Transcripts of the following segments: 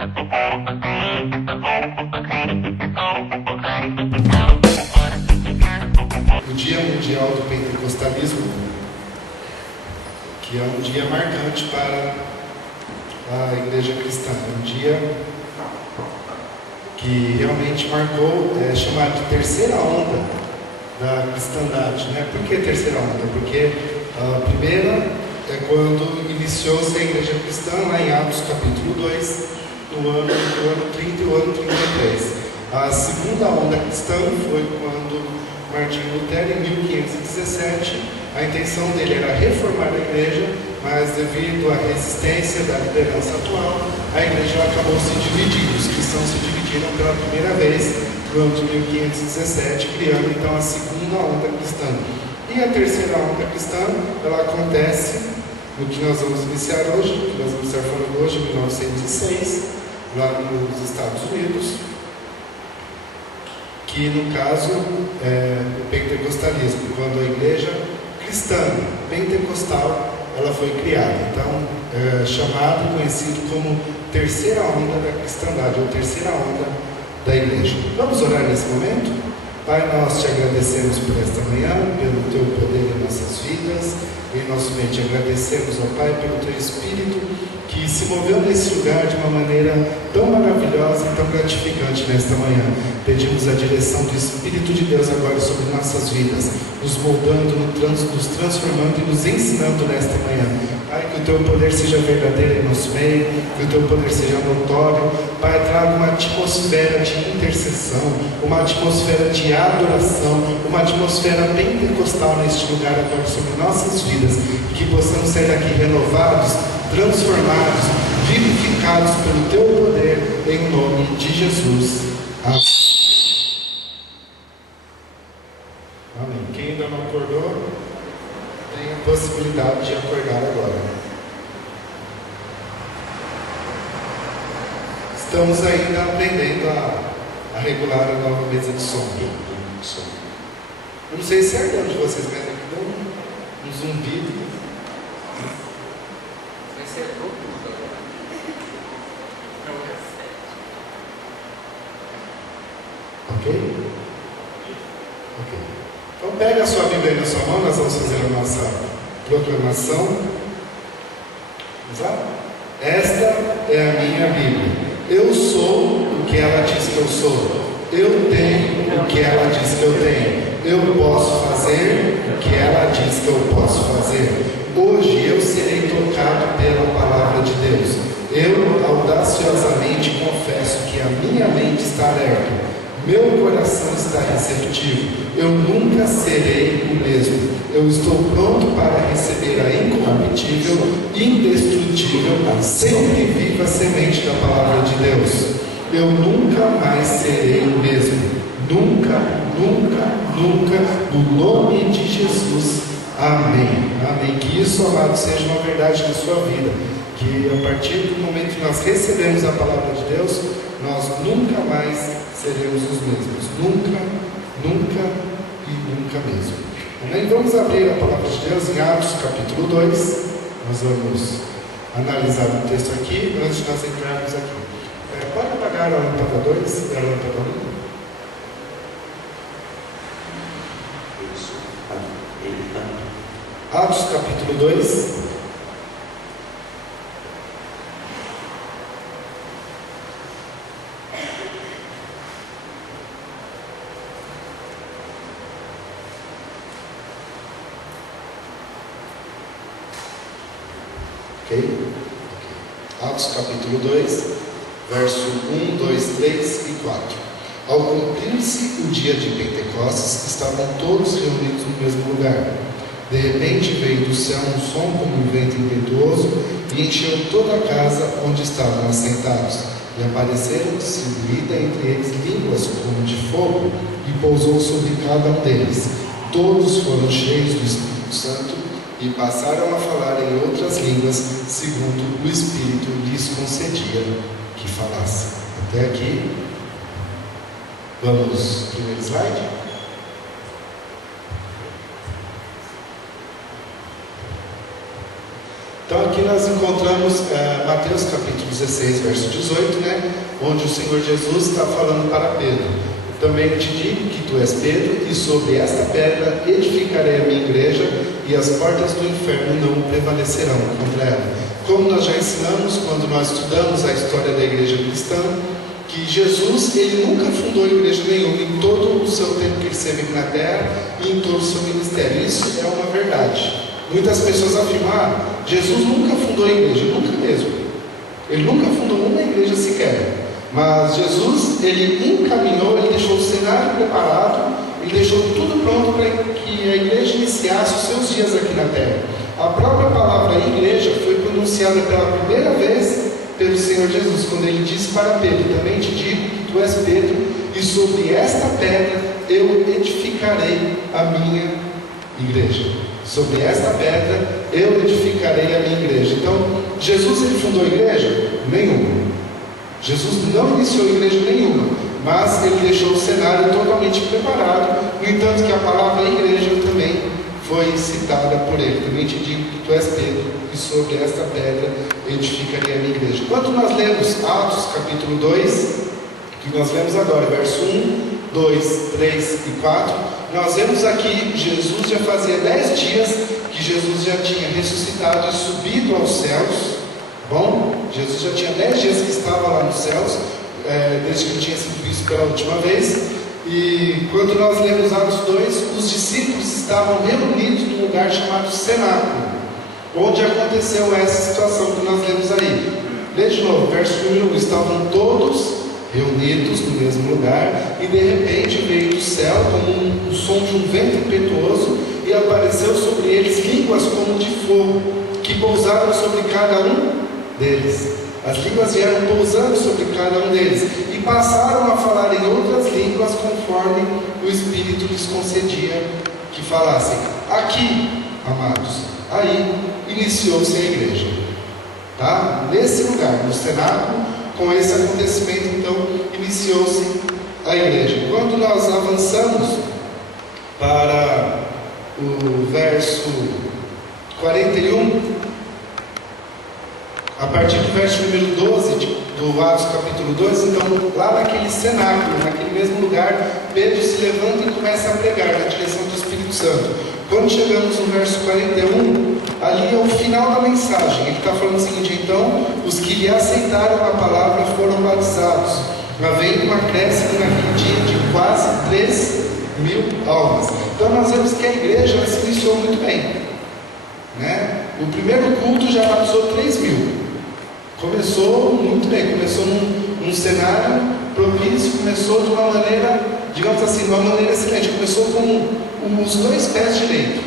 O Dia Mundial do Pentecostalismo, que é um dia marcante para a igreja cristã, é um dia que realmente marcou, chamado de terceira onda da cristandade, né? Por que terceira onda? Porque a primeira é quando iniciou-se a igreja cristã, lá em Atos capítulo 2, no ano 30 e o ano 33. A segunda onda cristã foi quando Martinho Lutero, em 1517, a intenção dele era reformar a igreja, mas devido à resistência da liderança atual, a igreja acabou se dividindo. Os cristãos se dividiram pela primeira vez no ano de 1517, criando então a segunda onda cristã. E a terceira onda cristã, ela acontece no que nós vamos iniciar hoje, que nós vamos estar falando hoje, em 1906, lá nos Estados Unidos, que no caso é o pentecostalismo, quando a igreja cristã pentecostal ela foi criada. Então, é chamado e conhecido como terceira onda da cristandade, ou terceira onda da igreja. Vamos orar nesse momento? Pai, nós te agradecemos por esta manhã, pelo teu poder em nossas vidas, em nosso meio te agradecemos, ó Pai, pelo teu Espírito que se moveu nesse lugar de uma maneira tão maravilhosa e tão gratificante nesta manhã. Pedimos a direção do Espírito de Deus agora sobre nossas vidas, nos moldando, nos transformando e nos ensinando nesta manhã. Pai, que o teu poder seja verdadeiro em nosso meio, que o teu poder seja notório. Pai, traga uma atmosfera de intercessão, uma atmosfera de adoração, uma atmosfera pentecostal neste lugar agora sobre nossas vidas, e que possamos sair daqui renovados, transformados, vivificados pelo teu poder, em nome de Jesus. Amém. Amém. Quem ainda não acordou, tem a possibilidade de acordar agora. Estamos ainda aprendendo a regular a nova mesa de som. Eu não sei se é onde vocês, mas aqui deu um zumbido. Ok? Ok. Então pega a sua Bíblia aí na sua mão, nós vamos fazer a nossa proclamação. Vamos lá? Esta é a minha Bíblia. Eu sou o que ela diz que eu sou. Eu tenho o que ela diz que eu tenho. Eu posso fazer o que ela diz que eu posso fazer. Hoje eu serei tocado pela palavra de Deus. Eu audaciosamente confesso que a minha mente está alerta. Meu coração está receptivo. Eu nunca serei o mesmo. Eu estou pronto para receber a incorruptível, indestrutível, sempre viva semente da palavra de Deus. Eu nunca mais serei o mesmo. Nunca, nunca, nunca, no nome de Jesus. Amém. Amém. Que isso, amado, seja uma verdade na sua vida. Que a partir do momento que nós recebemos a palavra de Deus, nós nunca mais seremos os mesmos. Nunca, nunca e nunca mesmo. Amém? Vamos abrir a palavra de Deus em Atos capítulo 2. Nós vamos analisar o texto aqui antes de nós entrarmos aqui. Pode apagar a lâmpada 2 e a lâmpada 1. Atos capítulo 2. Atos capítulo 2, verso 1, 2, 3 e 4. Ao cumprir-se o dia de Pentecostes, estavam todos reunidos no mesmo lugar. De repente veio do céu um som como um vento impetuoso e encheu toda a casa onde estavam assentados. E apareceram distribuídas entre eles línguas como de fogo, e pousou sobre cada um deles. Todos foram cheios do Espírito Santo e passaram a falar em outras línguas, segundo o Espírito lhes concedia que falassem. Até aqui. Vamos, primeiro slide. Então aqui nós encontramos Mateus capítulo 16, verso 18, né? Onde o Senhor Jesus está falando para Pedro: também te digo que tu és Pedro, e sobre esta pedra edificarei a minha igreja, e as portas do inferno não prevalecerão contra ela. Como nós já ensinamos quando nós estudamos a história da igreja cristã, que Jesus, ele nunca fundou igreja nenhuma em todo o seu tempo que ele esteve aqui na terra e em todo o seu ministério. Isso é uma verdade. Muitas pessoas afirmam: Jesus nunca fundou igreja, nunca mesmo. Ele nunca fundou uma igreja sequer. Mas Jesus, ele encaminhou, ele deixou o cenário preparado, ele deixou tudo pronto para que a igreja iniciasse os seus dias aqui na terra. A própria palavra igreja foi pronunciada pela primeira vez pelo Senhor Jesus, quando ele disse para Pedro: também te digo que tu és Pedro, e sobre esta pedra eu edificarei a minha igreja. Sobre esta pedra eu edificarei a minha igreja. Então, Jesus, ele fundou a igreja? Nenhuma. Jesus não iniciou igreja nenhuma, mas ele deixou o cenário totalmente preparado. No entanto, que a palavra igreja também foi citada por ele. Também te digo que tu és Pedro, e sobre esta pedra edificarei a minha igreja. Quando nós lemos Atos capítulo 2, que nós lemos agora, verso 1, 2, 3 e 4, nós vemos aqui Jesus já fazia 10 dias que Jesus já tinha ressuscitado e subido aos céus. Bom, Jesus já tinha 10 dias que estava lá nos céus, desde que ele tinha sido visto pela última vez. E quando nós lemos Atos 2, os discípulos estavam reunidos num lugar chamado Cenáculo, onde aconteceu essa situação que nós lemos aí. Lê de novo, verso 1: estavam todos reunidos no mesmo lugar, e de repente veio do céu como o som de um vento impetuoso, e apareceu sobre eles línguas como de fogo, que pousaram sobre cada um deles. As línguas vieram pousando sobre cada um deles, e passaram a falar em outras línguas conforme o Espírito lhes concedia que falassem. Aqui, amados, aí iniciou-se a igreja, tá? Nesse lugar, no cenáculo, com esse acontecimento, então, iniciou-se a igreja. Quando nós avançamos para o verso 41, a partir do verso número 12 do Atos capítulo 2, então, lá naquele cenáculo, naquele mesmo lugar, Pedro se levanta e começa a pregar na direção do Espírito Santo. Quando chegamos no verso 41, ali é o final da mensagem. Ele está falando o seguinte: então, os que lhe aceitaram a palavra foram batizados, havendo um acréscimo naquele dia de quase 3.000 almas. Então nós vemos que a igreja se iniciou muito bem, né? O primeiro culto já batizou 3.000. Começou muito bem, começou num cenário propício, começou de uma maneira, digamos assim, de uma maneira excelente. Começou com os 2 pés direito,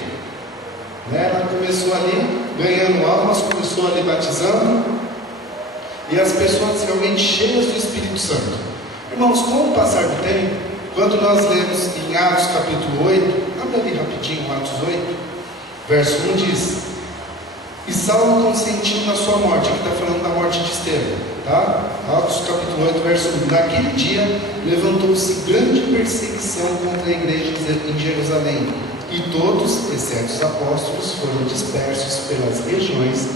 né? Ela começou ali ganhando almas, começou ali batizando, e as pessoas realmente cheias do Espírito Santo. Irmãos, com o passar do tempo, quando nós lemos em Atos capítulo 8, abre ali rapidinho, Atos 8, verso 1 diz: e Saulo consentiu na sua morte. Aqui está falando da morte de Estevão, tá? Atos capítulo 8, verso 1. Naquele dia levantou-se grande perseguição contra a igreja em Jerusalém, e todos, exceto os apóstolos, foram dispersos pelas regiões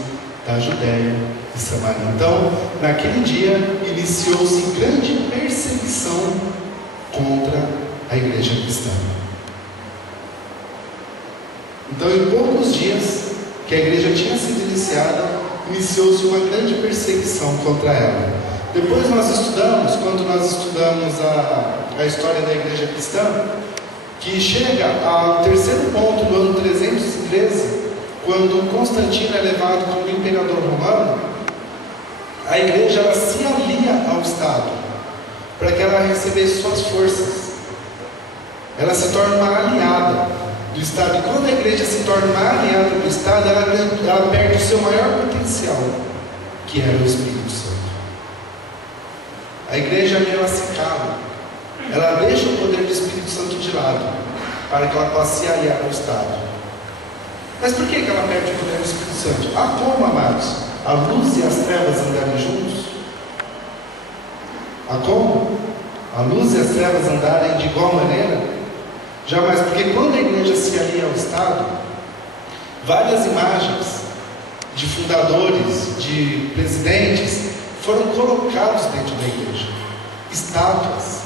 da Judéia e Samaria. Então, naquele dia iniciou-se grande perseguição contra a igreja cristã. Então, em poucos dias que a igreja tinha sido iniciada, iniciou-se uma grande perseguição contra ela. Depois nós estudamos, quando nós estudamos a história da igreja cristã, que chega ao terceiro ponto do ano 313, quando Constantino é levado como imperador romano, a igreja ela se alia ao Estado, para que ela recebesse suas forças. Ela se torna uma aliada do Estado. E quando a igreja se torna uma aliada do Estado, ela perde o seu maior potencial, que era o Espírito Santo. A igreja ela se cala, ela deixa o poder do Espírito Santo de lado, para que ela possa se aliar ao Estado. Mas por que ela perde o poder do Espírito Santo? Ah, como, amados? A luz e as trevas andarem juntos? Ah, como? A luz e as trevas andarem de igual maneira? Jamais, porque quando a igreja se alia ao Estado, várias imagens de fundadores, de presidentes, foram colocados dentro da igreja. Estátuas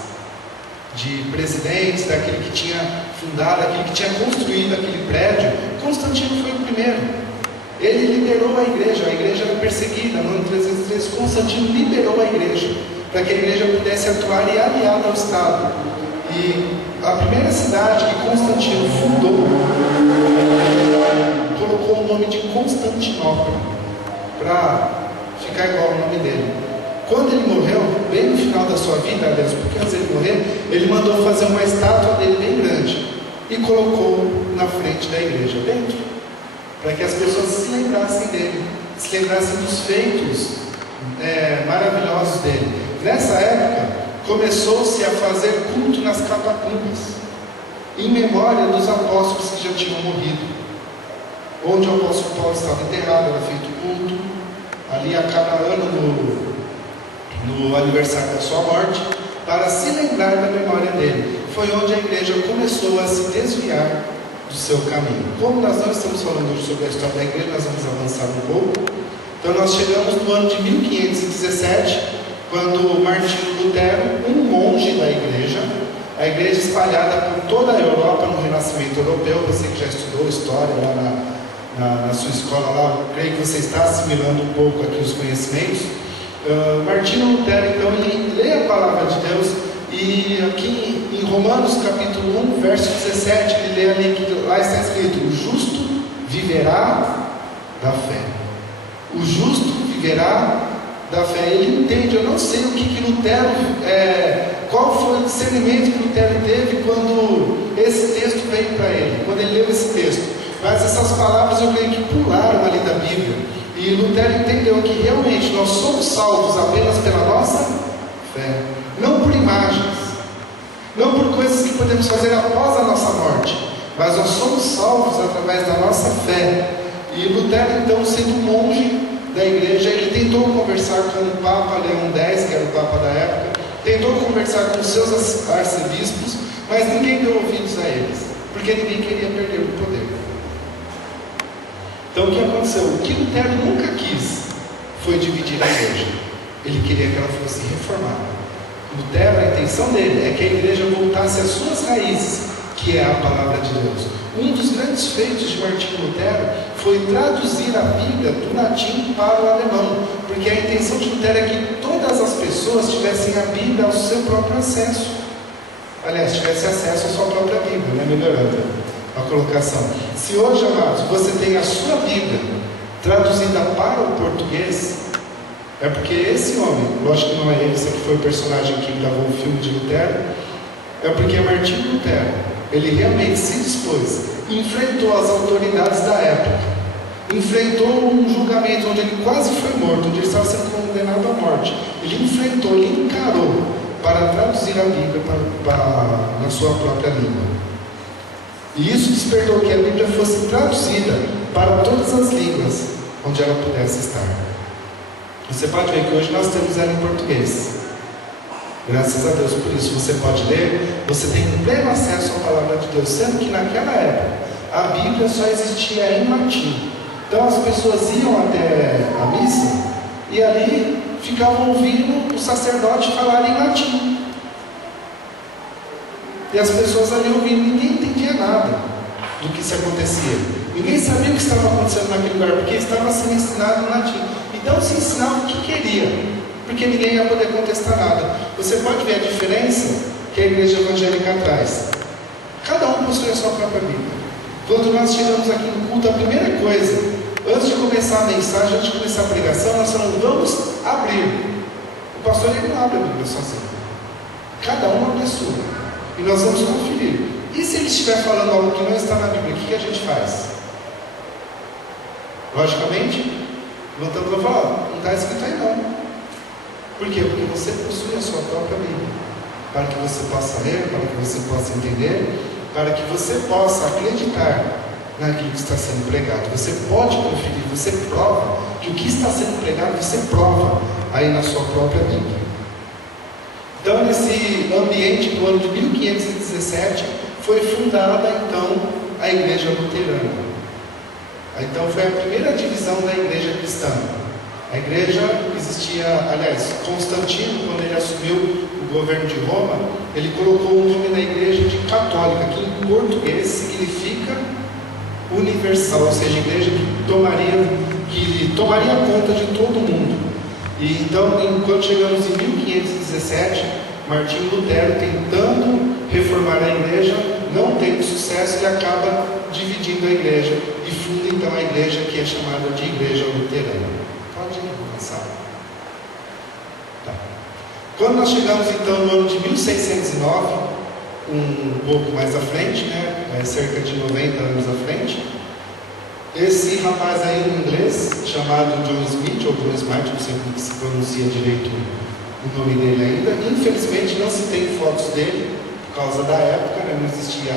de presidentes, daquele que tinha fundado, daquele que tinha construído aquele prédio. Constantino foi o primeiro. Ele liberou a igreja era perseguida. No ano 303, Constantino liberou a igreja, para que a igreja pudesse atuar e aliada ao Estado. E a primeira cidade que Constantino fundou, colocou o nome de Constantinopla, para ficar igual ao nome dele. Quando ele morreu, bem no final da sua vida, aliás, porque antes de ele morrer, ele mandou fazer uma estátua dele bem grande e colocou na frente da igreja, dentro, para que as pessoas se lembrassem dele, se lembrassem dos feitos maravilhosos dele. Nessa época, começou-se a fazer culto nas catacumbas, em memória dos apóstolos que já tinham morrido. Onde o apóstolo Paulo estava enterrado, era feito culto, ali a cada ano no aniversário da sua morte, para se lembrar da memória dele. Foi onde a igreja começou a se desviar do seu caminho. Como nós não estamos falando hoje sobre a história da igreja, nós vamos avançar um pouco. Então nós chegamos no ano de 1517, quando Martinho Lutero, um monge da igreja, a igreja espalhada por toda a Europa no Renascimento Europeu, você que já estudou história lá na sua escola, lá, creio que você está assimilando um pouco aqui os conhecimentos. Martinho Lutero, então, ele lê a palavra de Deus, e aqui em Romanos capítulo 1, verso 17, ele lê ali que lá está escrito: o justo viverá da fé. O justo viverá da fé. Ele entende. Eu não sei o que Lutero, qual foi o discernimento que Lutero teve quando esse texto veio para ele, quando ele leu esse texto, mas essas palavras eu creio que pularam ali da Bíblia. E Lutero entendeu que realmente nós somos salvos apenas pela nossa fé, não por imagens, não por coisas que podemos fazer após a nossa morte, mas nós somos salvos através da nossa fé. E Lutero, então, sendo monge da igreja, ele tentou conversar com o Papa Leão X, que era o Papa da época, tentou conversar com os seus arcebispos, mas ninguém deu ouvidos a eles, porque ninguém queria perder o poder. Então o que aconteceu? O que Lutero nunca quis foi dividir a igreja. Ele queria que ela fosse reformada. Lutero, a intenção dele é que a igreja voltasse às suas raízes, que é a palavra de Deus. Um dos grandes feitos de Martinho Lutero foi traduzir a Bíblia do latim para o alemão, porque a intenção de Lutero é que todas as pessoas tivessem a Bíblia ao seu próprio acesso. Aliás, tivesse acesso à sua própria Bíblia, né? Melhorando a colocação. Se hoje, amados, você tem a sua Bíblia traduzida para o português, é porque esse homem, lógico que não é ele, esse aqui foi o personagem que gravou o filme de Lutero, é porque Martinho Lutero, ele realmente se dispôs, enfrentou as autoridades da época, enfrentou um julgamento onde ele quase foi morto, onde ele estava sendo condenado à morte. Ele enfrentou, ele encarou para traduzir a Bíblia na sua própria língua. E isso despertou que a Bíblia fosse traduzida para todas as línguas onde ela pudesse estar. Você pode ver que hoje nós temos ela em português. Graças a Deus por isso. Você pode ler, você tem pleno acesso à palavra de Deus, sendo que naquela época a Bíblia só existia em latim. Então as pessoas iam até a missa e ali ficavam ouvindo o sacerdote falar em latim. E as pessoas ali ouvindo, ninguém entendia nada do que se acontecia. Ninguém sabia o que estava acontecendo naquele lugar, porque estava sendo ensinado em latim. Então se ensinava o que queria, porque ninguém ia poder contestar nada. Você pode ver a diferença que a igreja evangélica traz. Cada um possui a sua própria Bíblia. Quando nós chegamos aqui no culto, a primeira coisa, antes de começar a mensagem, antes de começar a pregação, nós falamos: vamos abrir. O pastor ele não abre a Bíblia sozinho. Cada um abre a sua. E nós vamos conferir. E se ele estiver falando algo que não está na Bíblia, o que a gente faz? Logicamente, levantamos a falar: não está escrito aí não. Por quê? Porque você possui a sua própria Bíblia, para que você possa ler, para que você possa entender, para que você possa acreditar naquilo que está sendo pregado. Você pode conferir, você prova que o que está sendo pregado, você prova aí na sua própria Bíblia. Então, nesse ambiente do ano de 1517, foi fundada então a Igreja Luterana. Então foi a primeira divisão da igreja cristã. A igreja existia, aliás, Constantino, quando ele assumiu o governo de Roma, ele colocou o nome na igreja de católica, que em português significa universal, ou seja, igreja que tomaria conta de todo mundo. E então, quando chegamos em 1517, Martinho Lutero, tentando reformar a igreja, não tendo sucesso, ele acaba dividindo a igreja e funda então a igreja que é chamada de Igreja Luterana. Pode avançar. Tá. Quando nós chegamos então no ano de 1609, um pouco mais à frente, cerca de 90 anos à frente, esse rapaz aí em inglês, chamado John Smith, ou John Smith, não sei como se pronuncia direito o nome dele ainda, infelizmente não se tem fotos dele, por causa da época, não existia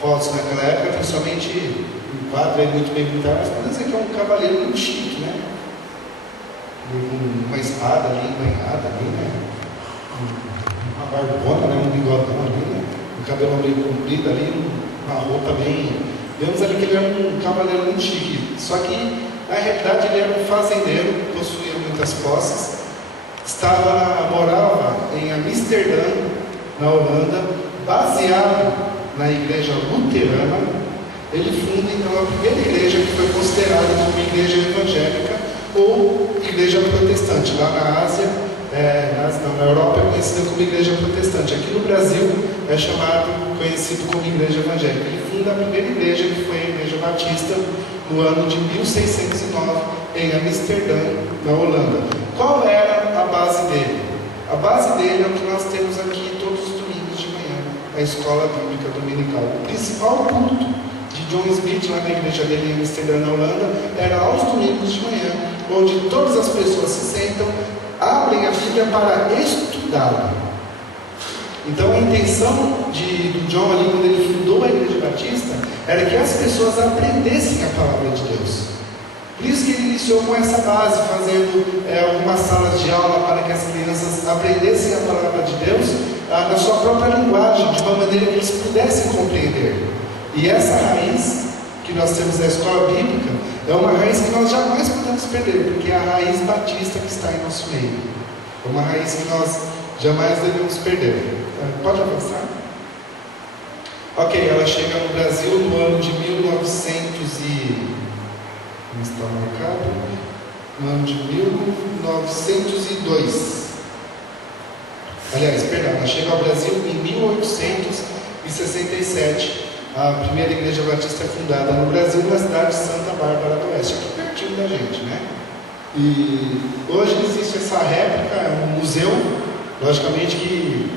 fotos naquela época, tem somente um quadro aí muito bem pintado, mas podemos dizer que é um cavaleiro muito chique, né? Com uma espada ali, banhada ali, né? Uma barbona, né? Um bigodão ali, né? Um cabelo meio comprido ali, uma roupa bem... Vemos ali que ele era um cavaleiro muito chique, só que na realidade ele era um fazendeiro, possuía muitas posses, morava em Amsterdã, na Holanda, baseado na igreja luterana. Ele funda então a primeira igreja que foi considerada como igreja evangélica ou igreja protestante. Lá na Ásia, na Europa é conhecida como igreja protestante. Aqui no Brasil é conhecido como igreja evangélica. Ele funda a primeira igreja, que foi a Igreja Batista, no ano de 1609, em Amsterdã, na Holanda. Qual era a base dele? A base dele é o que nós temos aqui todos os domingos de manhã, a escola bíblica dominical. O principal culto de John Smith, lá na igreja dele em Amsterdã, na Holanda, era aos domingos de manhã, onde todas as pessoas se sentam, abrem a Bíblia para estudá-la. Então a intenção do John ali, quando ele fundou a Igreja Batista, era que as pessoas aprendessem a palavra de Deus. Por isso que ele iniciou com essa base, fazendo algumas salas de aula para que as crianças aprendessem a palavra de Deus na sua própria linguagem, de uma maneira que eles pudessem compreender. E essa raiz que nós temos na escola bíblica é uma raiz que nós jamais podemos perder, porque é a raiz batista que está em nosso meio. É uma raiz que nós jamais devemos perder. Pode avançar? Ok, ela chega no Brasil no ano de 1900 como está marcado? No ano de 1902. Aliás, perdão, ela chega ao Brasil em 1867. A primeira igreja batista é fundada no Brasil, na cidade de Santa Bárbara do Oeste, aqui pertinho da gente, né? E hoje existe essa réplica, é um museu. Logicamente que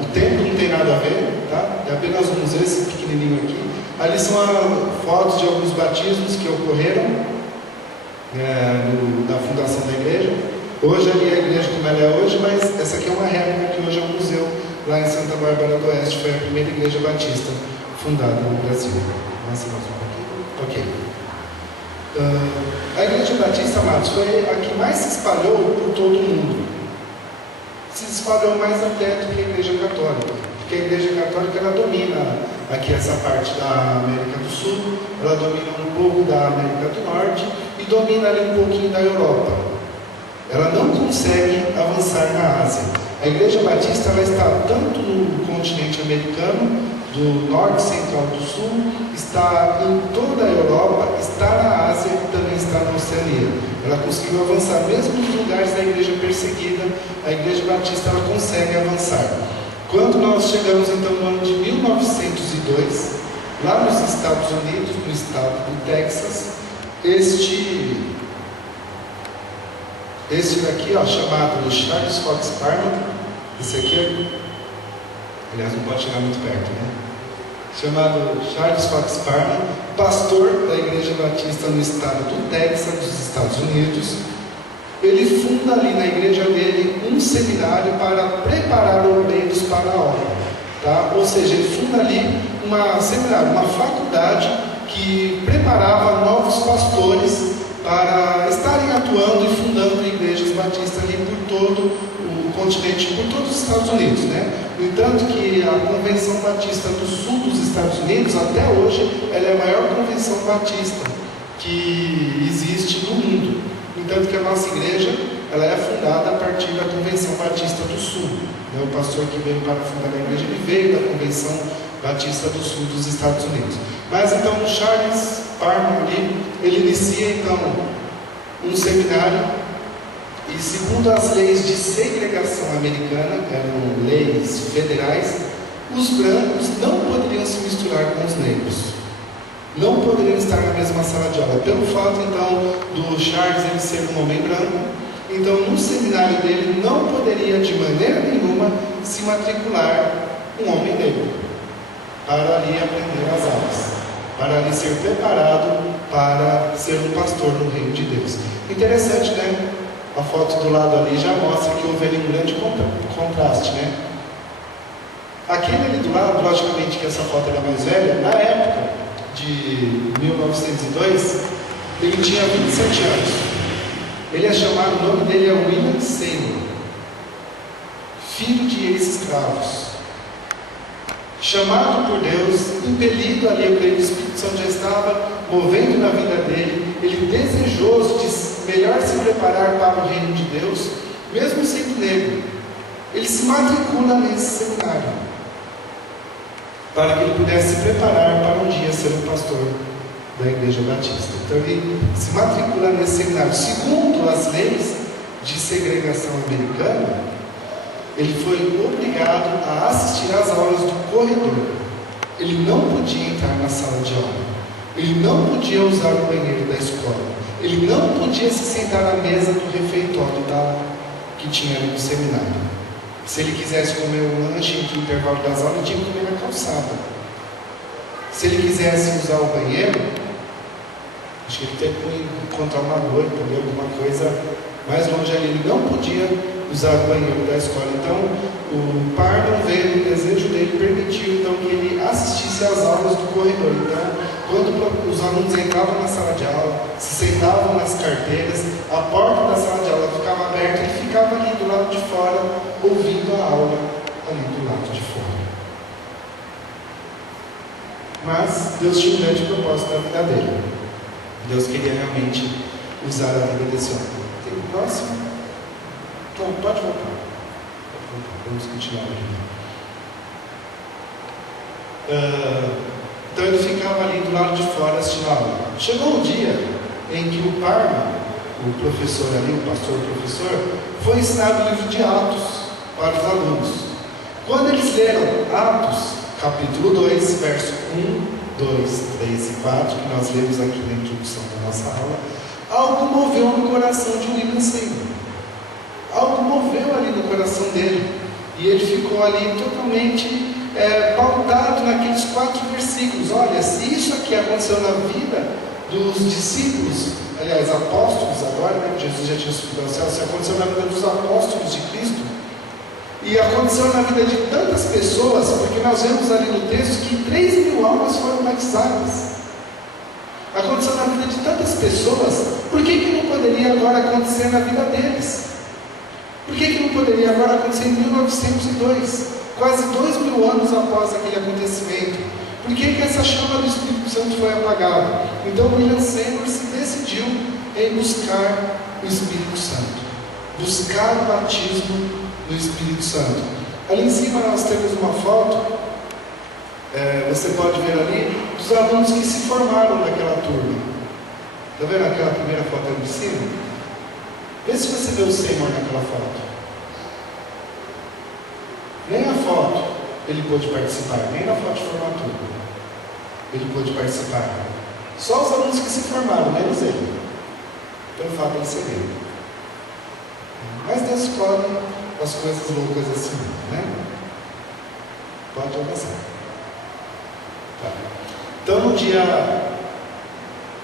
o templo não tem nada a ver, tá? É apenas um museu, esse pequenininho aqui. Ali são fotos de alguns batismos que ocorreram na fundação da igreja. Hoje ali é a igreja como ela é hoje, mas essa aqui é uma réplica que hoje é um museu lá em Santa Bárbara do Oeste. Foi a primeira igreja batista fundada no Brasil. Vamos mais um pouquinho? Ok. A igreja batista, amados, foi a que mais se espalhou por todo o mundo. Se espalhou mais até do que a igreja católica, porque a igreja católica ela domina aqui essa parte da América do Sul, ela domina um pouco da América do Norte e domina ali um pouquinho da Europa. Ela não consegue avançar na Ásia. A igreja batista ela está tanto no continente americano, do norte, central, do sul, está em toda a Europa, está na Ásia e também está na Oceania. Ela conseguiu avançar, mesmo nos lugares da igreja perseguida, a igreja batista ela consegue avançar. Quando nós chegamos então no ano de 1902, lá nos Estados Unidos, no estado do Texas, este daqui, chamado Charles Fox Parham, esse aqui, aliás, não pode chegar muito perto, né? Chamado Charles Fox Parham, pastor da Igreja Batista no estado do Texas, dos Estados Unidos. Ele funda ali na igreja dele um seminário para preparar obreiros para a obra, tá? Ou seja, ele funda ali uma faculdade que preparava novos pastores para estarem atuando e fundando igrejas batistas ali por todo o continente, por todos os Estados Unidos, né? No entanto que a Convenção Batista do Sul dos Estados Unidos, até hoje, ela é a maior convenção batista que existe no mundo. No entanto que a nossa igreja, ela é fundada a partir da Convenção Batista do Sul. O pastor que veio para fundar a igreja, ele veio da Convenção Batista do Sul dos Estados Unidos. Mas então Charles Parham ali, ele inicia então um seminário, e segundo as leis de segregação americana, eram leis federais, os brancos não poderiam se misturar com os negros, não poderiam estar na mesma sala de aula, pelo fato então do Charles ele ser um homem branco. Então no seminário dele não poderia de maneira nenhuma se matricular um homem negro para ali aprender as aulas, para ali ser preparado para ser um pastor no reino de Deus. Interessante, né? A foto do lado ali já mostra que houve ali um grande contraste, né? Aquele ali do lado, logicamente que essa foto era mais velha, na época de 1902, ele tinha 27 anos. Ele é chamado, o nome dele é William Seymour, filho de ex-escravos. Chamado por Deus, impelido ali, eu creio que o Espírito Santo já estava movendo na vida dele, ele desejoso de melhor se preparar para o reino de Deus, mesmo sendo negro, ele se matricula nesse seminário, para que ele pudesse se preparar para um dia ser um pastor da Igreja Batista. Então ele se matricula nesse seminário. Segundo as leis de segregação americana, ele foi obrigado a assistir às aulas do corredor. Ele não podia entrar na sala de aula, ele não podia usar o banheiro da escola, ele não podia se sentar à mesa do refeitório que tinha ali no seminário. Se ele quisesse comer um lanche entre o intervalo das aulas, ele tinha que comer na calçada. Se ele quisesse usar o banheiro, acho que ele teve que encontrar uma noite, alguma coisa mais longe ali. Ele não podia usar o banheiro da escola. Então, o Parham veio, o desejo dele permitiu então, que ele assistisse às aulas do corredor. Então, quando os alunos entravam na sala de aula, se sentavam nas carteiras, a porta da sala de aula ficava aberta, ele ficava ali do lado de fora, ouvindo a aula ali do lado de fora. Mas Deus tinha um grande propósito na vida dele. Deus queria realmente usar a vida desse homem. Tem o próximo? Então, pode voltar. Vamos continuar aqui. Então ele ficava ali do lado de fora assistindo a aula. Chegou um dia em que o Parham, o professor ali, o pastor professor, foi ensinar o livro de Atos para os alunos. Quando eles leram Atos, capítulo 2, verso 1, 2, 3 e 4, que nós lemos aqui na introdução da nossa aula, algo moveu no coração de William Seymour. Algo moveu ali no coração dele. E ele ficou ali totalmente pautado naqueles 4 versículos. Olha, se isso aqui aconteceu na vida dos discípulos, aliás, apóstolos agora, né, Jesus já tinha subido ao céu, se aconteceu na vida dos apóstolos de Cristo, e aconteceu na vida de tantas pessoas, porque nós vemos ali no texto que 3.000 almas foram batizadas. Aconteceu na vida de tantas pessoas, por que não poderia agora acontecer na vida deles? Por que não poderia agora acontecer em 1902, quase 2.000 anos após aquele acontecimento? Por que essa chama do Espírito Santo foi apagada? Então William Seymour se decidiu em buscar o Espírito Santo, buscar o batismo do Espírito Santo. Ali em cima nós temos uma foto, você pode ver ali, dos alunos que se formaram naquela turma. Está vendo aquela primeira foto ali de cima? Vê se você vê o Seymour naquela foto. Nem a foto ele pôde participar, nem na foto de formatura ele pôde participar. Só os alunos que se formaram, menos ele, pelo fato de ele ser negro. Mas Deus escolhe as coisas loucas assim, né? Pode avançar. Tá. Então no dia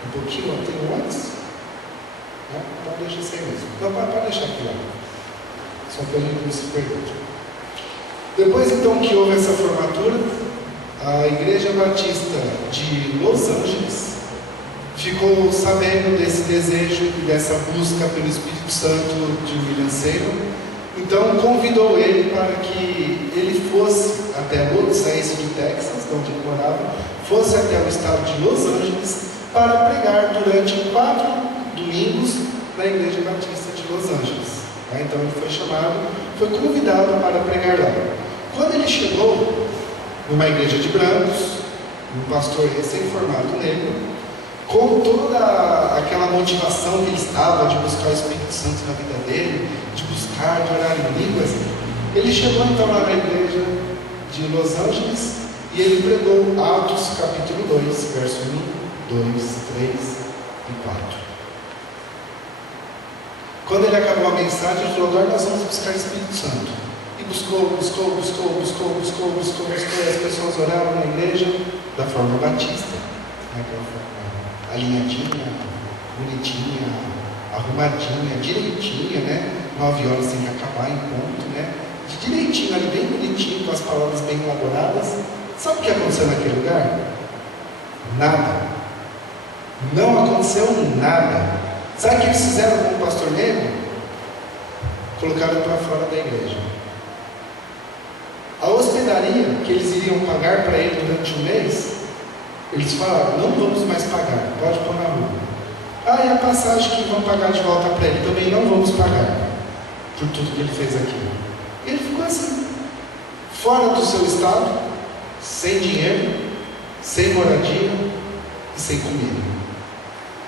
um pouquinho antes, então deixa assim mesmo. Não, pode deixar aqui, só para a gente não se perder. Depois então que houve essa formatura, a Igreja Batista de Los Angeles ficou sabendo desse desejo e dessa busca pelo Espírito Santo de William Seymour. Então convidou ele para que ele fosse até saísse do Texas, onde ele morava, fosse até o estado de Los Angeles para pregar durante 4 domingos na Igreja Batista de Los Angeles. Então ele foi convidado para pregar lá. Quando ele chegou numa igreja de brancos, um pastor recém-formado negro, com toda aquela motivação que ele estava de buscar o Espírito Santo na vida dele, de buscar, de orar em línguas, ele chegou então lá na igreja de Los Angeles e ele pregou Atos capítulo 2, verso 1, 2, 3 e 4. Quando ele acabou a mensagem, ele falou: agora nós vamos buscar o Espírito Santo. E buscou, e as pessoas oraram na igreja da forma batista, alinhadinha, bonitinha, arrumadinha, direitinha, 9 horas sem acabar em ponto, de direitinho ali, bem bonitinho, com as palavras bem elaboradas. Sabe o que aconteceu naquele lugar? Nada. Não aconteceu nada. Sabe o que eles fizeram com o pastor negro? Colocaram para fora da igreja. A hospedaria que eles iriam pagar para ele durante um mês, eles falaram: não vamos mais pagar, pode pôr na rua. E a passagem que vão pagar de volta para ele, também não vamos pagar, por tudo que ele fez aqui. E ele ficou assim, fora do seu estado, sem dinheiro, sem moradia e sem comida.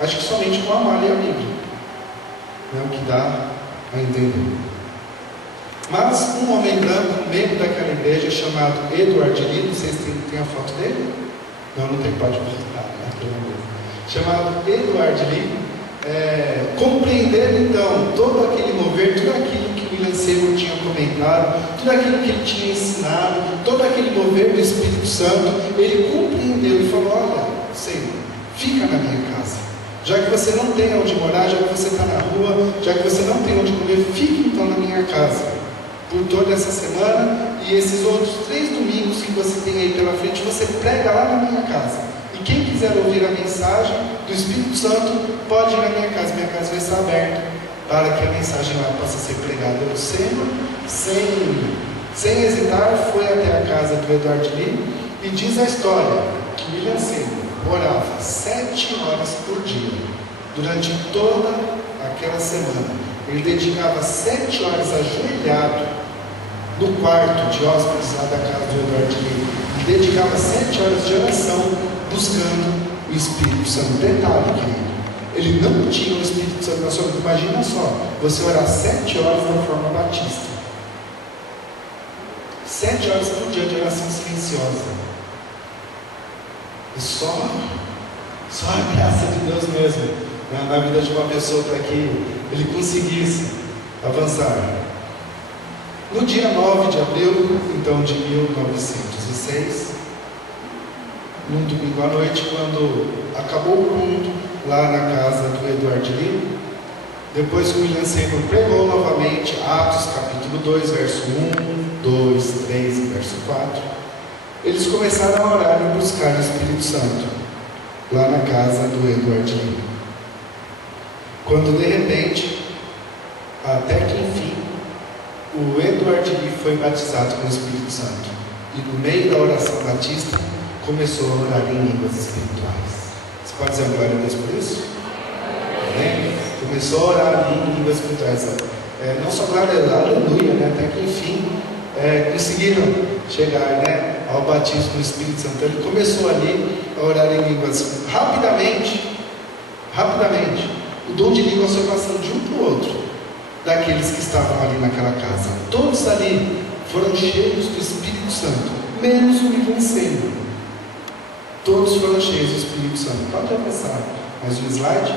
Acho que somente com a malha e a Bíblia, o que dá a entender. Mas um homem branco, membro daquela igreja, chamado Edward Lee, não sei se tem a foto dele? Não tem, pode visitar, chamado Edward Lee, compreendendo então todo aquele mover, tudo aquilo que o William Seymour tinha comentado, tudo aquilo que ele tinha ensinado, todo aquele mover do Espírito Santo, ele compreendeu e falou: olha, Senhor, fica na minha casa. Já que você não tem onde morar, já que você está na rua, já que você não tem onde comer, fique então na minha casa por toda essa semana, e esses outros 3 domingos que você tem aí pela frente, você prega lá na minha casa. E quem quiser ouvir a mensagem do Espírito Santo, pode ir na minha casa vai estar aberta para que a mensagem lá possa ser pregada. Eu sem hesitar, foi até a casa do Edward Lee, e diz a história que William Seymour orava 7 horas por dia, durante toda aquela semana. Ele dedicava 7 horas ajoelhado no quarto de hóspedes lá da casa do Edward Lee. Ele dedicava 7 horas de oração, buscando o Espírito Santo. Detalhe, querido, ele não tinha o Espírito Santo na sua vida. Imagina só, você orar 7 horas da forma batista. 7 horas por dia de oração silenciosa. E só a graça de Deus mesmo na vida de uma pessoa para que ele conseguisse avançar. No dia 9 de abril, então, de 1906, num domingo à noite, quando acabou o culto lá na casa do Edward Lee, depois que o William Seymour pregou novamente Atos capítulo 2, verso 1, 2, 3 e verso 4, eles começaram a orar e buscar o Espírito Santo lá na casa do Edward Lee. Quando de repente, até que enfim, o Edward Lee foi batizado com o Espírito Santo, e no meio da oração batista começou a orar em línguas espirituais. Você pode dizer glória a Deus por isso? Começou a orar em línguas espirituais. Não só glória, aleluia, até que enfim conseguiram chegar ao batismo do Espírito Santo. Ele começou ali a orar em línguas rapidamente. O dom de línguas foi passando de um para o outro daqueles que estavam ali naquela casa. Todos ali foram cheios do Espírito Santo, menos o William Seymour. Todos foram cheios do Espírito Santo. Pode avançar mais um slide.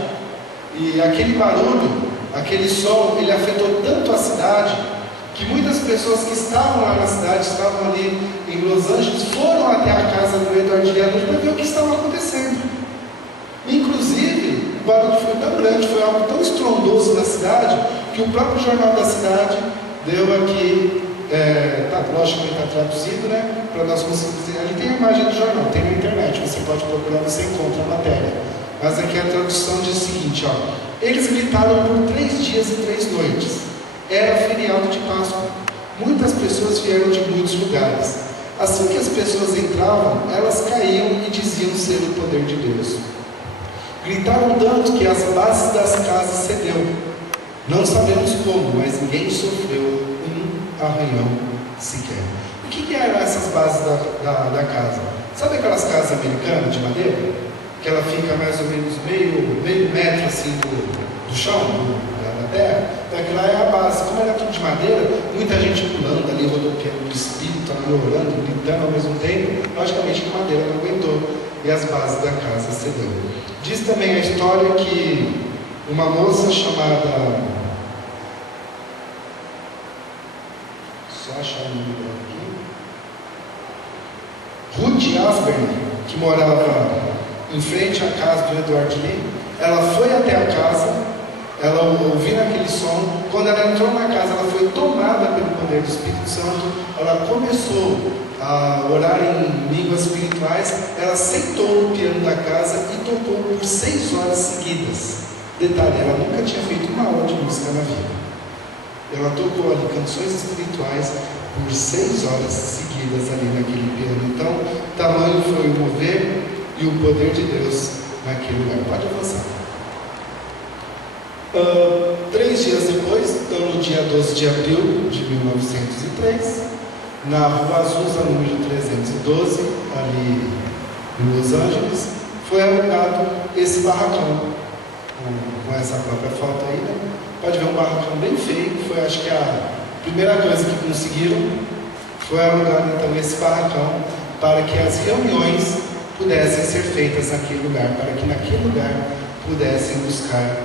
E aquele barulho, aquele som, ele afetou tanto a cidade, que muitas pessoas que estavam lá na cidade, estavam ali em Los Angeles, foram até a casa do Edward Lee para ver o que estava acontecendo. Inclusive, o barulho foi tão grande, foi algo tão estrondoso na cidade, que o próprio jornal da cidade deu aqui, lógico que está traduzido, para nós conseguirmos dizer. Ali tem a imagem do jornal, tem na internet, você pode procurar, você encontra a matéria. Mas aqui a tradução diz o seguinte: eles gritaram por 3 dias e 3 noites. Era feriado de Páscoa. Muitas pessoas vieram de muitos lugares. Assim que as pessoas entravam, elas caíam e diziam ser o poder de Deus. Gritaram tanto que as bases das casas cedeu. Não sabemos como, mas ninguém sofreu um arranhão sequer. O que eram essas bases da casa? Sabe aquelas casas americanas de madeira? Que ela fica mais ou menos meio metro assim do chão, da terra? Então aquilo lá é a base. Como era tudo de madeira, muita gente pulando ali, rodopiando do espírito, ali orando, gritando ao mesmo tempo. Logicamente que a madeira não aguentou e as bases da casa cedeu. Diz também a história que uma moça chamada... Só achar o nome dela aqui. Ruth Asbury, que morava em frente à casa do Edward Lee, ela foi até a casa, ela ouviu aquele som. Quando ela entrou na casa, ela foi tomada pelo poder do Espírito Santo. Ela começou a orar em línguas espirituais. Ela sentou no piano da casa e tocou por 6 horas seguidas. Detalhe, ela nunca tinha feito uma aula de música na vida. Ela tocou ali canções espirituais por 6 horas seguidas ali naquele piano. Então, tamanho foi o mover e o poder de Deus naquele lugar. Pode avançar. 3 dias depois, então no dia 12 de abril de 1903, na Rua Azusa, número 312, ali em Los Angeles, foi alugado esse barracão, com essa própria foto aí, né? Pode ver um barracão bem feio. Foi, acho que a primeira coisa que conseguiram foi alugar então esse barracão para que as reuniões pudessem ser feitas naquele lugar, para que naquele lugar pudessem buscar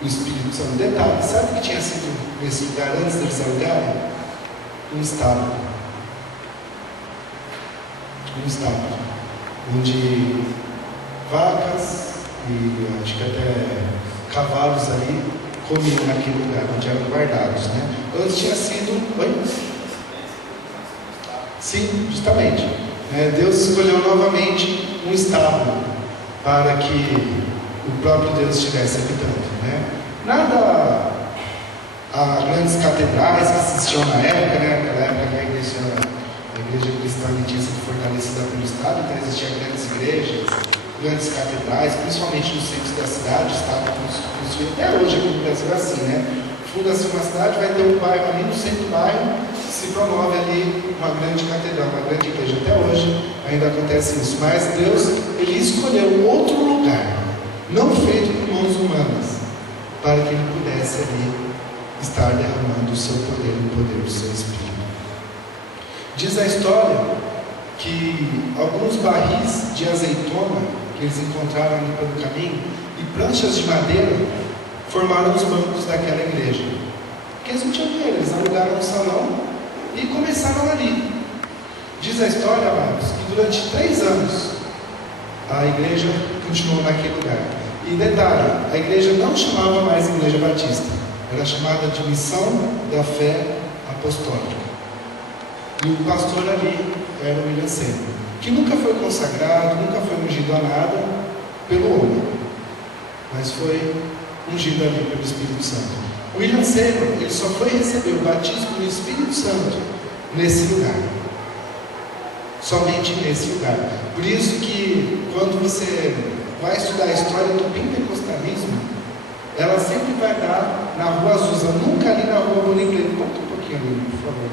o Espírito Santo. Detalhe, sabe o que tinha sido nesse lugar antes deles alugarem? Um estábulo, onde vacas e acho que até cavalos ali comiam naquele lugar, onde eram guardados, né? Antes tinha sido... Oi? Sim, justamente. Deus escolheu novamente um estábulo para que o próprio Deus estivesse habitando, né? Nada a grandes catedrais que existiam na época, né? Naquela época a igreja cristã tinha sido fortalecida pelo Estado, então existiam grandes igrejas, grandes catedrais, principalmente nos centros da cidade. O Estado construiu, até hoje aqui no Brasil é assim, né? Funda-se uma cidade, vai ter um bairro ali, no centro do bairro se promove ali uma grande catedral, uma grande igreja. Até hoje ainda acontece isso. Mas Deus, Ele escolheu outro lugar, não feito por mãos humanas, para que Ele pudesse ali estar derramando o seu poder, o poder do seu Espírito. Diz a história que alguns barris de azeitona que eles encontraram ali pelo caminho e pranchas de madeira formaram os bancos daquela igreja. Porque eles não tinham dinheiro, eles alugaram um salão e começaram ali. Diz a história, amados, que durante 3 anos a igreja continuou naquele lugar. E detalhe, a igreja não chamava mais Igreja Batista, era chamada de Missão da Fé Apostólica. E o pastor ali era o William Seymour, que nunca foi consagrado, nunca foi ungido a nada pelo homem, mas foi ungido ali pelo Espírito Santo. O William Seymour, ele só foi receber o batismo do Espírito Santo nesse lugar, somente nesse lugar. Por isso que quando você vai estudar a história do pentecostalismo, ela sempre vai dar na Rua Azusa, nunca ali na Rua Bonnie. Conta um pouquinho ali, por favor.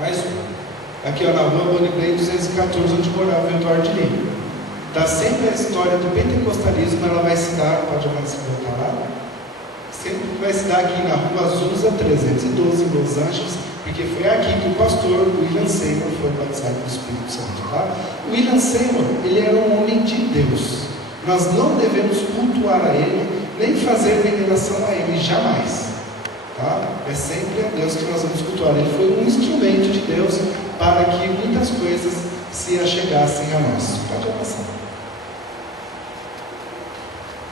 Mais um. Aqui, ó, na Rua Bonnie 214, onde morava o Edward Lee. Está sempre a história do pentecostalismo, ela vai se dar, pode voltar lá? Sempre vai se dar aqui na Rua Azusa 312, em Los Angeles, porque foi aqui que o pastor William Seymour foi batizado do Espírito Santo, tá? O William Seymour, ele era um homem de Deus. Nós não devemos cultuar a ele, nem fazer veneração a ele, jamais. Tá? É sempre a Deus que nós vamos cultuar. Ele foi um instrumento de Deus para que muitas coisas se achegassem a nós. Pode avançar.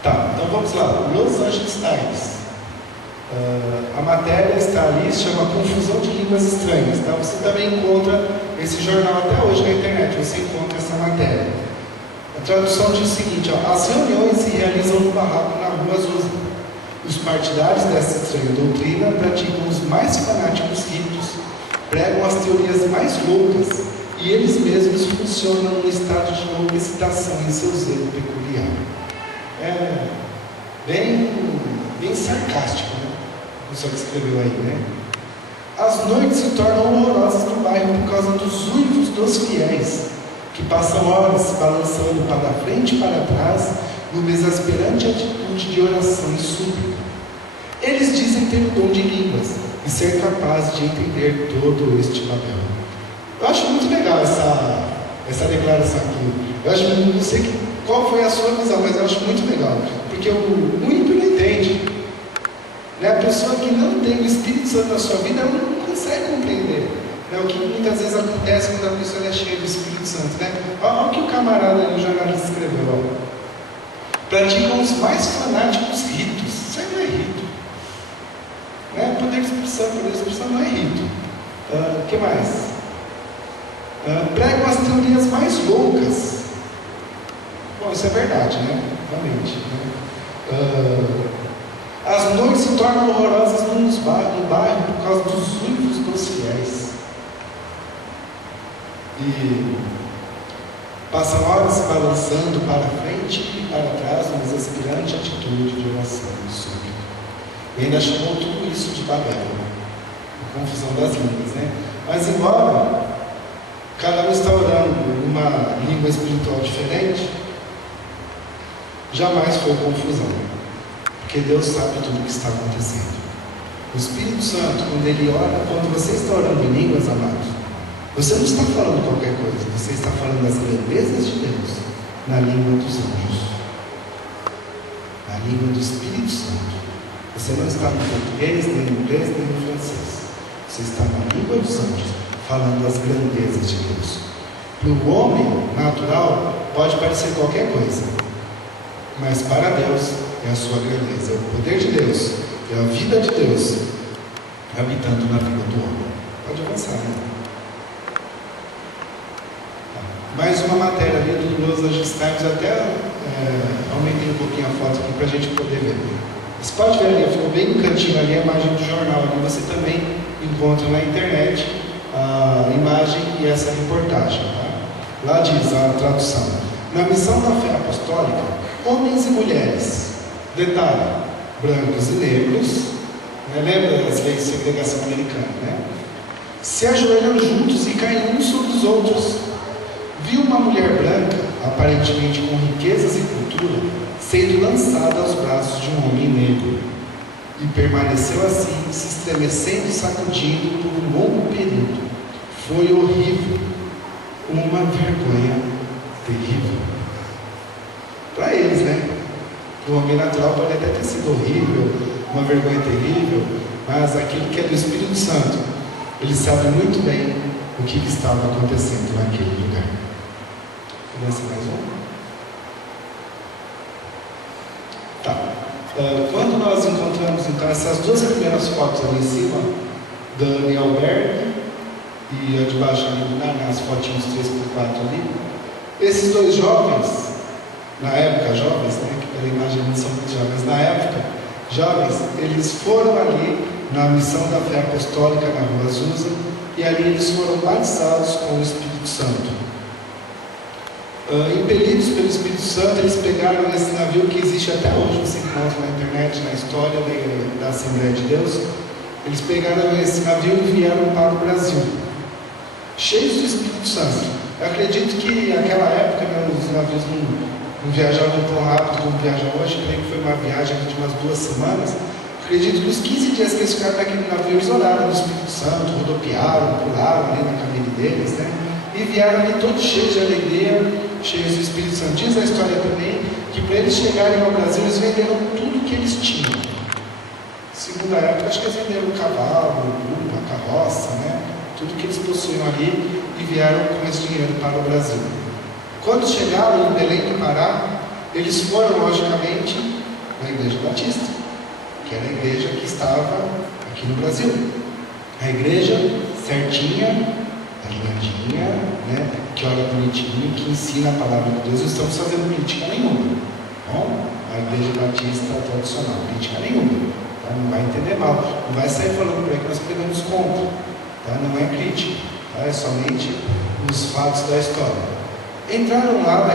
Tá, então vamos lá. Los Angeles Times. A matéria está ali, se chama Confusão de Línguas Estranhas. Tá? Você também encontra esse jornal até hoje na internet, você encontra essa matéria. A tradução diz o seguinte: ó, as reuniões se realizam no barraco na Rua Azusa. Os partidários dessa estranha doutrina praticam os mais fanáticos ritos, pregam as teorias mais loucas e eles mesmos funcionam no estado de louca excitação em seu zelo peculiar. É bem sarcástico, né? O senhor que escreveu aí, né? As noites se tornam horrorosas no bairro por causa dos uivos dos fiéis, que passam horas se balançando para frente e para trás, numa exasperante atitude de oração e súplica. Eles dizem ter o dom de línguas e ser capazes de entender todo este Babel. Eu acho muito legal essa declaração aqui. Eu acho, não sei qual foi a sua visão, mas eu acho muito legal, porque o ímpio não entende, né? A pessoa que não tem o Espírito Santo na sua vida, ela não consegue compreender, né? O que muitas vezes acontece quando a pessoa é cheia do Espírito Santo, né? Olha o que o camarada ali, o jornalista, escreveu, ó. Praticam os mais fanáticos ritos. Isso aí não é rito, né? Poder de expressão não é rito. O que mais? Pregam as teorias mais loucas. Bom, isso é verdade, né? Realmente, né? As noites se tornam horrorosas no bairro por causa dos uivos dos fiéis. E passam horas se balançando para frente e para trás numa exasperante atitude de oração e súplica. E ainda chamou tudo isso de Babel, a confusão das línguas, né? Mas embora cada um está orando numa língua espiritual diferente, jamais foi confusão, porque Deus sabe tudo o que está acontecendo. O Espírito Santo, quando ele ora, quando você está orando em línguas, amados, você não está falando qualquer coisa, você está falando das grandezas de Deus na língua dos anjos, na língua do Espírito Santo. Você não está no português, nem no inglês, nem no francês. Você está na língua dos anjos, falando das grandezas de Deus. Para o homem natural, pode parecer qualquer coisa, mas para Deus é a sua grandeza, é o poder de Deus, é a vida de Deus habitando na vida do homem. Pode avançar, né? Mais uma matéria ali do Los Angeles Times, até aumentei um pouquinho a foto aqui para a gente poder ver. Você pode ver ali, ficou bem no cantinho ali a imagem do jornal, ali você também encontra na internet a imagem e essa reportagem. Tá? Lá diz a tradução: na missão da fé apostólica, homens e mulheres, detalhe, brancos e negros, né? Lembra das leis de segregação americana, né? Se ajoelham juntos e caem uns sobre os outros. Viu uma mulher branca, aparentemente com riquezas e cultura, sendo lançada aos braços de um homem negro, e permaneceu assim, se estremecendo e sacudindo por um longo período. Foi horrível, uma vergonha terrível. Para eles, né? O homem natural pode até ter sido horrível, uma vergonha terrível, mas aquilo que é do Espírito Santo, ele sabe muito bem o que estava acontecendo naquele lugar. Começa mais um. Tá. Quando nós encontramos então essas duas primeiras fotos ali em cima, Daniel Berg e a de baixo ali, né, as fotinhas 3x4 ali, esses dois jovens, na época jovens, né, que pela imagem não são muito jovens, na época jovens, eles foram ali na missão da fé apostólica na Rua Azusa, e ali eles foram batizados com o Espírito Santo. Impelidos pelo Espírito Santo, eles pegaram esse navio que existe até hoje, você encontra na internet, na história da Assembleia de Deus. Eles pegaram esse navio e vieram para o Brasil, cheios do Espírito Santo. Eu acredito que naquela época, né, os navios não viajavam tão rápido como viajam hoje. Creio que foi uma viagem de umas 2 semanas. Acredito que os 15 dias que eles ficaram naquele navio, eles oraram no Espírito Santo, rodopiaram, pularam ali na cabine deles, né? E vieram ali todos cheios de alegria, cheios do Espírito Santo. Diz a história também que para eles chegarem ao Brasil, eles venderam tudo que eles tinham. Segundo a época, acho que eles venderam um cavalo, uma carroça, né? Tudo que eles possuíam ali, e vieram com esse dinheiro para o Brasil. Quando chegaram em Belém do Pará, eles foram, logicamente, na Igreja Batista, que era a igreja que estava aqui no Brasil. A igreja certinha, alinhadinha, né, que olha bonitinho, que ensina a palavra de Deus. Não estamos fazendo política nenhuma. Bom, a igreja batista tradicional, política nenhuma. Tá? Não vai entender mal. Não vai sair falando por aí que nós pegamos contra. Tá? Não é crítica. Tá? É somente os fatos da história. Entraram lá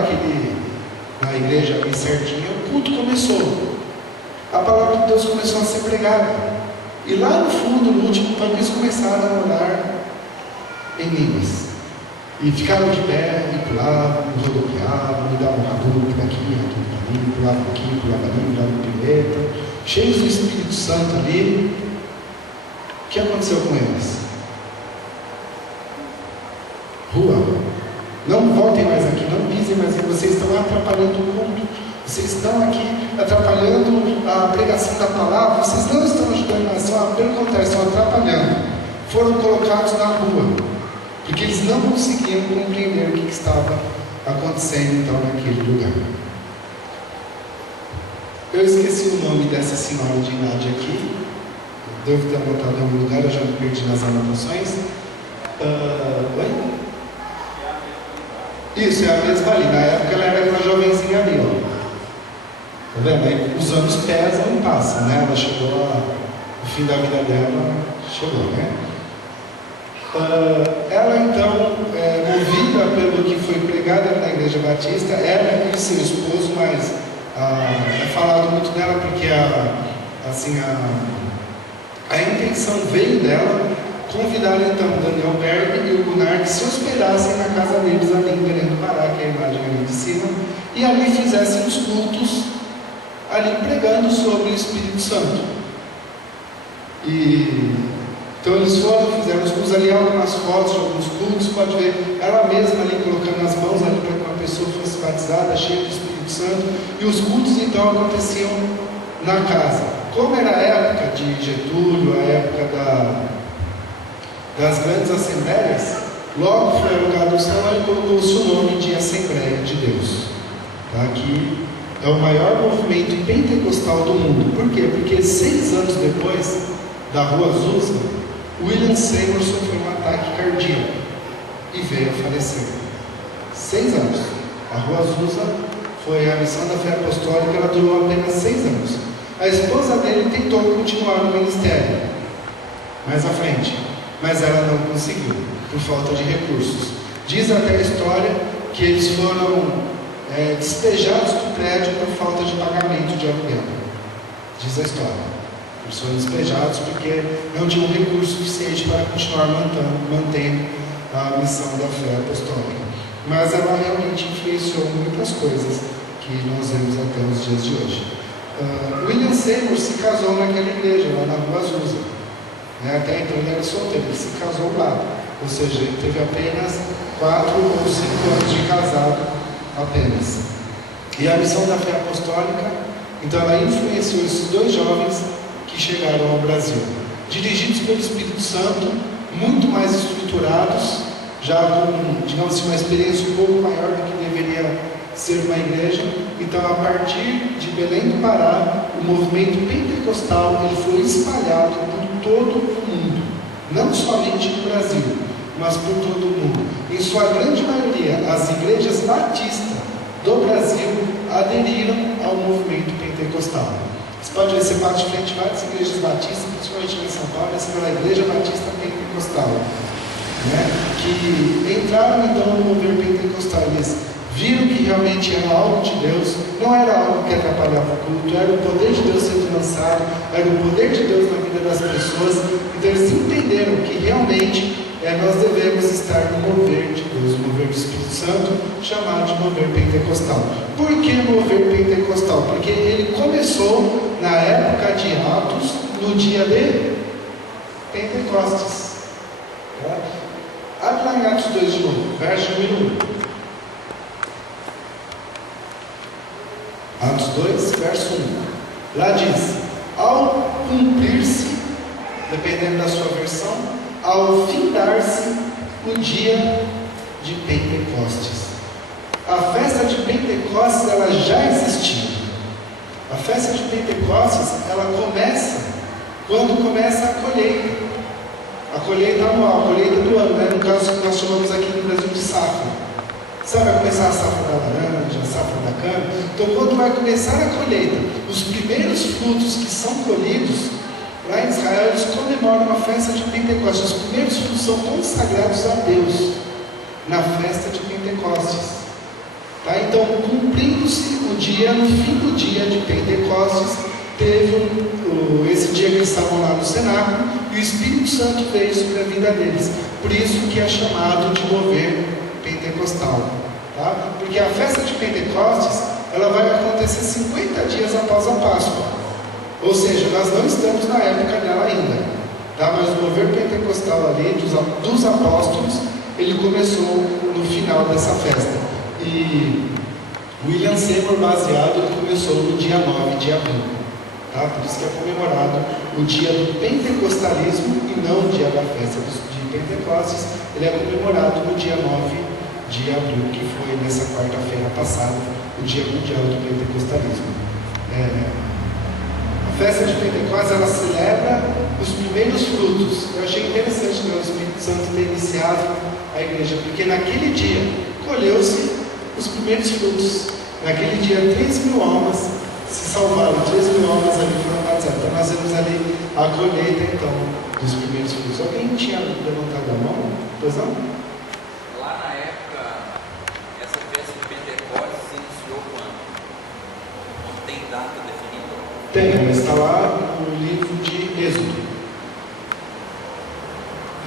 na igreja bem certinha, o culto começou. A palavra de Deus começou a ser pregada. E lá no fundo, no último banco, eles começaram a orar em línguas. E ficaram de pé, e pulavam, e rodopiavam, e davam Hadouken aqui, ali, pulavam aqui, pulavam ali, davam pileta, cheios do Espírito Santo ali. O que aconteceu com eles? Rua, não voltem mais aqui, não pisem mais aqui, vocês estão atrapalhando o culto, vocês estão aqui atrapalhando a pregação da palavra, vocês não estão ajudando a nação, pelo contrário, estão atrapalhando. Foram colocados na rua, porque eles não conseguiam compreender o que estava acontecendo então naquele lugar. Eu esqueci o nome dessa senhora de idade aqui, devo ter anotado em algum lugar, eu já me perdi nas anotações. Oi? Isso, é a mesma ali. Na época ela era aquela jovenzinha ali, ó. Tá vendo? Aí os anos pesam e passam, né? Ela chegou o fim da vida dela, chegou, né? Ela então, movida pelo que foi pregado na Igreja Batista, ela e seu esposo, mas é falado muito dela porque a intenção veio dela. Convidaram então Daniel Berg e o Gunnar que se hospedassem na casa deles ali em Belém do Pará, que é a imagem ali de cima, e ali fizessem os cultos, ali pregando sobre o Espírito Santo. Então eles fizeram os cultos ali, algumas fotos de alguns cultos, pode ver ela mesma ali colocando as mãos ali para que uma pessoa fosse batizada, cheia do Espírito Santo, e os cultos então aconteciam na casa. Como era a época de Getúlio, a época das grandes assembleias, logo foi alugado o salão e colocou-se o nome de Assembleia de Deus. Tá? Aqui é o maior movimento pentecostal do mundo. Por quê? Porque 6 anos depois da Rua Azusa, William Seymour sofreu um ataque cardíaco e veio a falecer. 6 anos. A Rua Azusa foi a missão da fé apostólica, ela durou apenas 6 anos. A esposa dele tentou continuar no ministério mais à frente, mas ela não conseguiu, por falta de recursos. Diz até a história que eles foram despejados do prédio por falta de pagamento de aluguel. Diz a história. Eles foram despejados porque não tinham recurso suficiente para continuar mantendo a missão da fé apostólica. Mas ela realmente influenciou muitas coisas que nós vemos até os dias de hoje. William Seymour se casou naquela igreja, lá na Rua Azusa. Até então ele era solteiro, ele se casou lá, ou seja, ele teve apenas 4 ou 5 anos de casado apenas. E a missão da fé apostólica, então ela influenciou esses 2 jovens que chegaram ao Brasil, dirigidos pelo Espírito Santo, muito mais estruturados, já com, digamos assim, uma experiência um pouco maior do que deveria ser uma igreja. Então, a partir de Belém do Pará, o movimento pentecostal ele foi espalhado por todo o mundo, não somente no Brasil, mas por todo o mundo. Em sua grande maioria, as igrejas batistas do Brasil aderiram ao movimento pentecostal. Você pode ver, você bate de frente várias igrejas batistas, principalmente em São Paulo, essa é a Igreja Batista Pentecostal, que entraram então no movimento pentecostal. Eles viram que realmente era algo de Deus, não era algo que atrapalhava o culto, era o poder de Deus sendo lançado, era o poder de Deus na vida das pessoas. Então eles entenderam que realmente nós devemos estar no mover de Deus, no mover do Espírito Santo, chamado de mover pentecostal. Por que mover pentecostal? Porque ele começou na época de Atos, no dia de Pentecostes. Abre lá em Atos 2 de novo, verso 1. Atos 2, verso 1. Lá diz: ao cumprir-se, dependendo da sua versão, ao findar-se o dia de Pentecostes. A festa de Pentecostes ela já existia. A festa de Pentecostes ela começa quando começa a colheita anual, a colheita do ano, no caso que nós chamamos aqui no Brasil de safra. Sabe, vai começar a safra da laranja, a safra da cana. Então, quando vai começar a colheita, os primeiros frutos que são colhidos, lá em Israel, eles comemoram uma festa de Pentecostes. Os primeiros frutos são consagrados a Deus. na festa de Pentecostes. Tá? Então, cumprindo-se o dia, no fim do dia de Pentecostes, teve esse dia que eles estavam lá no cenáculo, e o Espírito Santo veio sobre a vida deles. Por isso que é chamado de mover pentecostal. Tá? Porque a festa de Pentecostes, ela vai acontecer 50 dias após a Páscoa. Ou seja, nós não estamos na época dela ainda. Tá? Mas o mover pentecostal ali, dos apóstolos, ele começou no final dessa festa. E William Seymour baseado, ele começou no dia 9 de abril. Tá? Por isso que é comemorado o dia do pentecostalismo e não o dia da festa de Pentecostes. Ele é comemorado no dia 9 de abril, que foi nessa quarta-feira passada, o dia mundial do pentecostalismo. A festa de Pentecostes, ela celebra os primeiros frutos. Eu achei interessante, né, o Espírito Santo ter iniciado a igreja, porque naquele dia colheu-se os primeiros frutos. Naquele dia 3.000 almas se salvaram, 3.000 almas ali foram batizadas. Então nós vemos ali a colheita então dos primeiros frutos. Alguém tinha levantado a mão? Pois não? Lá na época, essa festa de Pentecostes se iniciou quando? Não tem data definida? Tem, mas está lá no livro de Êxodo.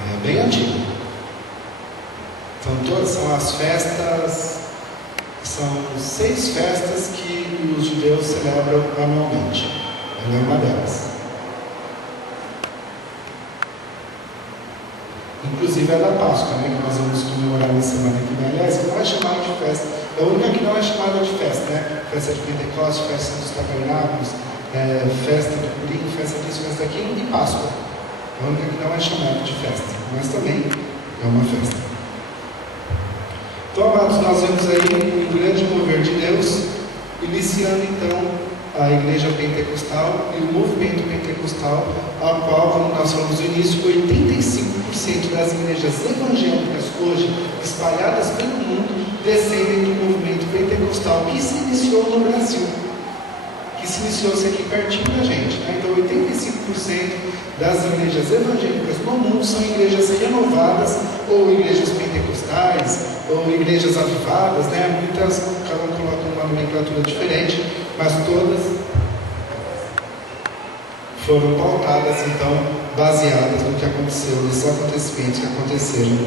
É bem antigo. Então todas são as festas. São 6 festas que os judeus celebram anualmente. Ela é uma delas. Inclusive a da Páscoa, né, que nós vamos comemorar na semana que vem. Aliás, que não é chamada de festa. É a única que não é chamada de festa, né? Festa de Pentecostes, festa dos Tabernáculos, festa do Purim, festa disso, festa daquilo e Páscoa. É a única que não é chamada de festa, mas também é uma festa. Então, amados, nós vemos aí um grande mover de Deus, iniciando então a igreja pentecostal e o movimento pentecostal, a qual, como nós falamos no início, 85% das igrejas evangélicas hoje, espalhadas pelo mundo, descendem do movimento pentecostal, que se iniciou no Brasil, que se iniciou-se aqui pertinho da gente. Né? Então, 85% das igrejas evangélicas no mundo são igrejas renovadas, ou igrejas pentecostais, ou igrejas avivadas, né? Muitas, cada um coloca uma nomenclatura diferente, mas todas foram pautadas, então, baseadas no que aconteceu, nesses acontecimentos que aconteceram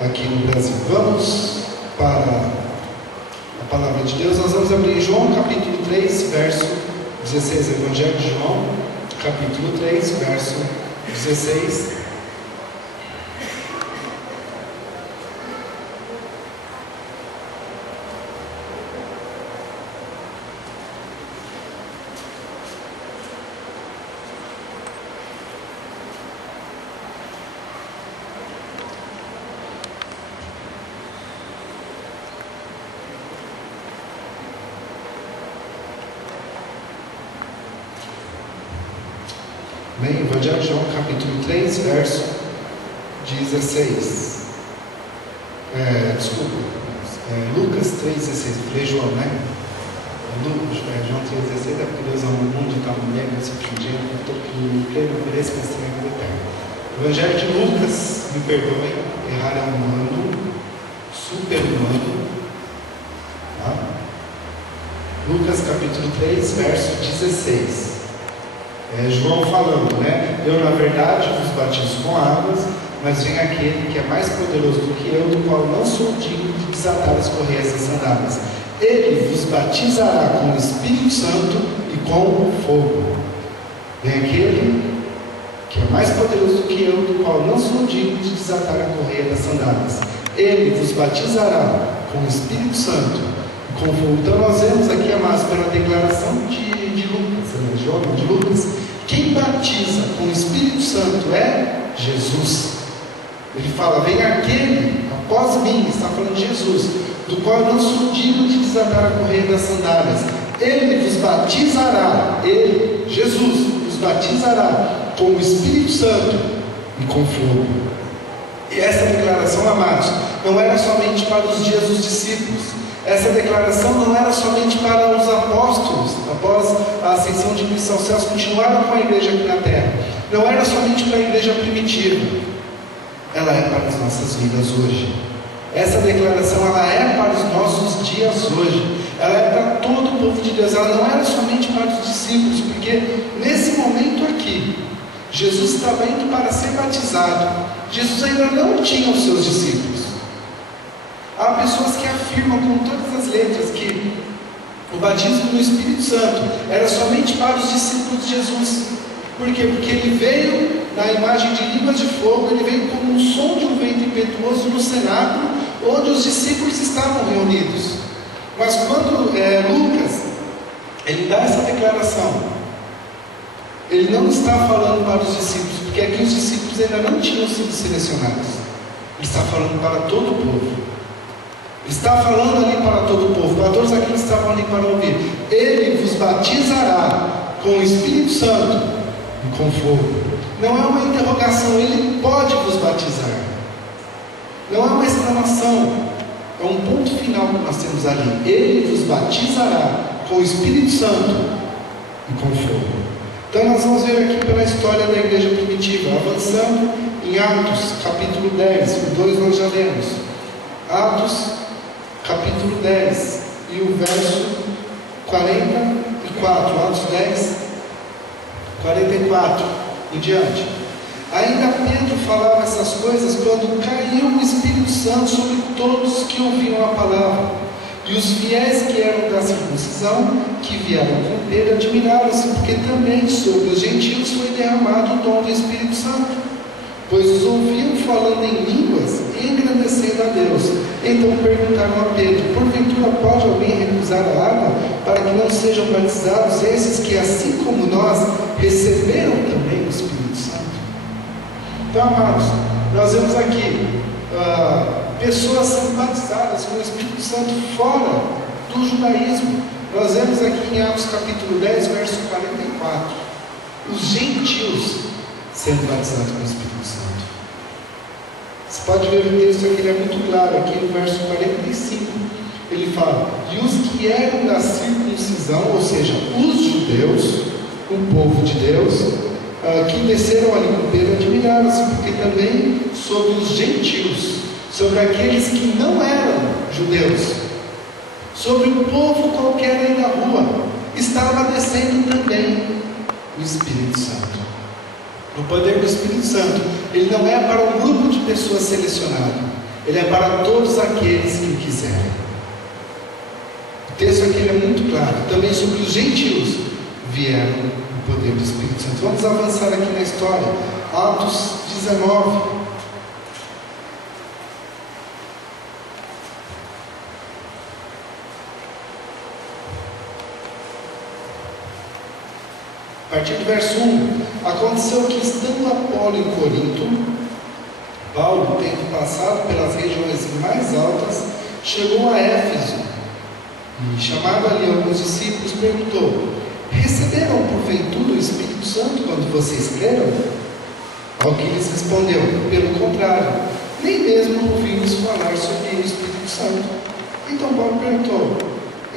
aqui no Brasil. Vamos para a palavra de Deus. Nós vamos abrir João capítulo 3, verso 16, Evangelho de João, capítulo 3, verso 16. Bem, Evangelho de João, capítulo 3, verso 16. Lucas 3,16. Falei João, né? João 3,16 é porque Deus ama o mundo e tal, mulher, mas que um dia eu creio no mereço, mas também no eterno. Evangelho de Lucas, me perdoem, errar é humano, super-humano. Tá? Lucas capítulo 3, verso 16. João falando, né? Eu na verdade vos batizo com águas, mas vem aquele que é mais poderoso do que eu, do qual não sou digno de desatar as correias das sandálias. Ele vos batizará com o Espírito Santo e com fogo. Vem aquele que é mais poderoso do que eu, do qual não sou digno de desatar a correia das sandálias. Ele vos batizará com o Espírito Santo e com fogo. Então nós vemos aqui, amados, pela declaração de Lucas, João de Lucas, quem batiza com o Espírito Santo é Jesus. Ele fala, vem aquele após mim, está falando de Jesus, do qual eu não sou digno de desatar a correia das sandálias. Ele vos batizará, ele, Jesus, vos batizará com o Espírito Santo e com fogo. E essa declaração, amados, não era somente para os dias dos discípulos. Essa declaração não era somente para os apóstolos, após a ascensão de Cristo aos céus, continuaram com a igreja aqui na terra. Não era somente para a igreja primitiva, ela é para as nossas vidas hoje. Essa declaração ela é para os nossos dias hoje. Ela é para todo o povo de Deus. Ela não era somente para os discípulos, porque nesse momento aqui, Jesus estava indo para ser batizado. Jesus ainda não tinha os seus discípulos. Há pessoas que afirmam com todas as letras que o batismo no Espírito Santo era somente para os discípulos de Jesus. Por quê? Porque ele veio na imagem de línguas de fogo, ele veio como um som de um vento impetuoso no cenáculo, onde os discípulos estavam reunidos. Mas quando Lucas, ele dá essa declaração, ele não está falando para os discípulos, porque aqui os discípulos ainda não tinham sido selecionados. Ele está falando para todo o povo. Ele está falando ali para todo o povo, para todos aqueles que estavam ali para ouvir. Ele vos batizará com o Espírito Santo e com fogo. Não é uma interrogação, ele pode vos batizar. Não é uma exclamação. É um ponto final que nós temos ali. Ele vos batizará com o Espírito Santo e com fogo. Então nós vamos ver aqui pela história da igreja primitiva, avançando em Atos, capítulo 10, o 2 nós já lemos. Atos, capítulo 10, e o verso 44, Atos 10, 44 em diante. Ainda Pedro falava essas coisas quando caiu o Espírito Santo sobre todos que ouviam a palavra. E os fiéis que eram da circuncisão, que vieram com Pedro, admiraram-se, porque também sobre os gentios foi derramado o dom do Espírito Santo, pois os ouviam falando em línguas e engrandecendo a Deus. Então perguntaram a Pedro: porventura pode alguém recusar a água para que não sejam batizados esses que, assim como nós, receberam também o Espírito Santo? Então, amados, nós vemos aqui pessoas sendo batizadas com o Espírito Santo fora do judaísmo. Nós vemos aqui em Atos capítulo 10, verso 44, os gentios sendo batizados com o Espírito Santo. Você pode ver o texto aqui, ele é muito claro, aqui no verso 45, ele fala: e os que eram da circuncisão, ou seja, os judeus, o povo de Deus, que desceram ali com Pedro, admiraram-se, porque também sobre os gentios, sobre aqueles que não eram judeus, sobre o povo qualquer aí da rua, estava descendo também o Espírito Santo. O poder do Espírito Santo, ele não é para um grupo de pessoas selecionado, ele é para todos aqueles que o quiserem. O texto aqui é muito claro. Também sobre os gentios vieram o poder do Espírito Santo. Vamos avançar aqui na história. Atos 19. A partir do verso 1, aconteceu que, estando Apolo em Corinto, Paulo, tendo passado pelas regiões mais altas, chegou a Éfeso, e, chamado ali alguns discípulos, perguntou: receberam porventura o Espírito Santo quando vocês creram? Ao que lhes respondeu: pelo contrário, nem mesmo ouvimos falar sobre o Espírito Santo. Então Paulo perguntou: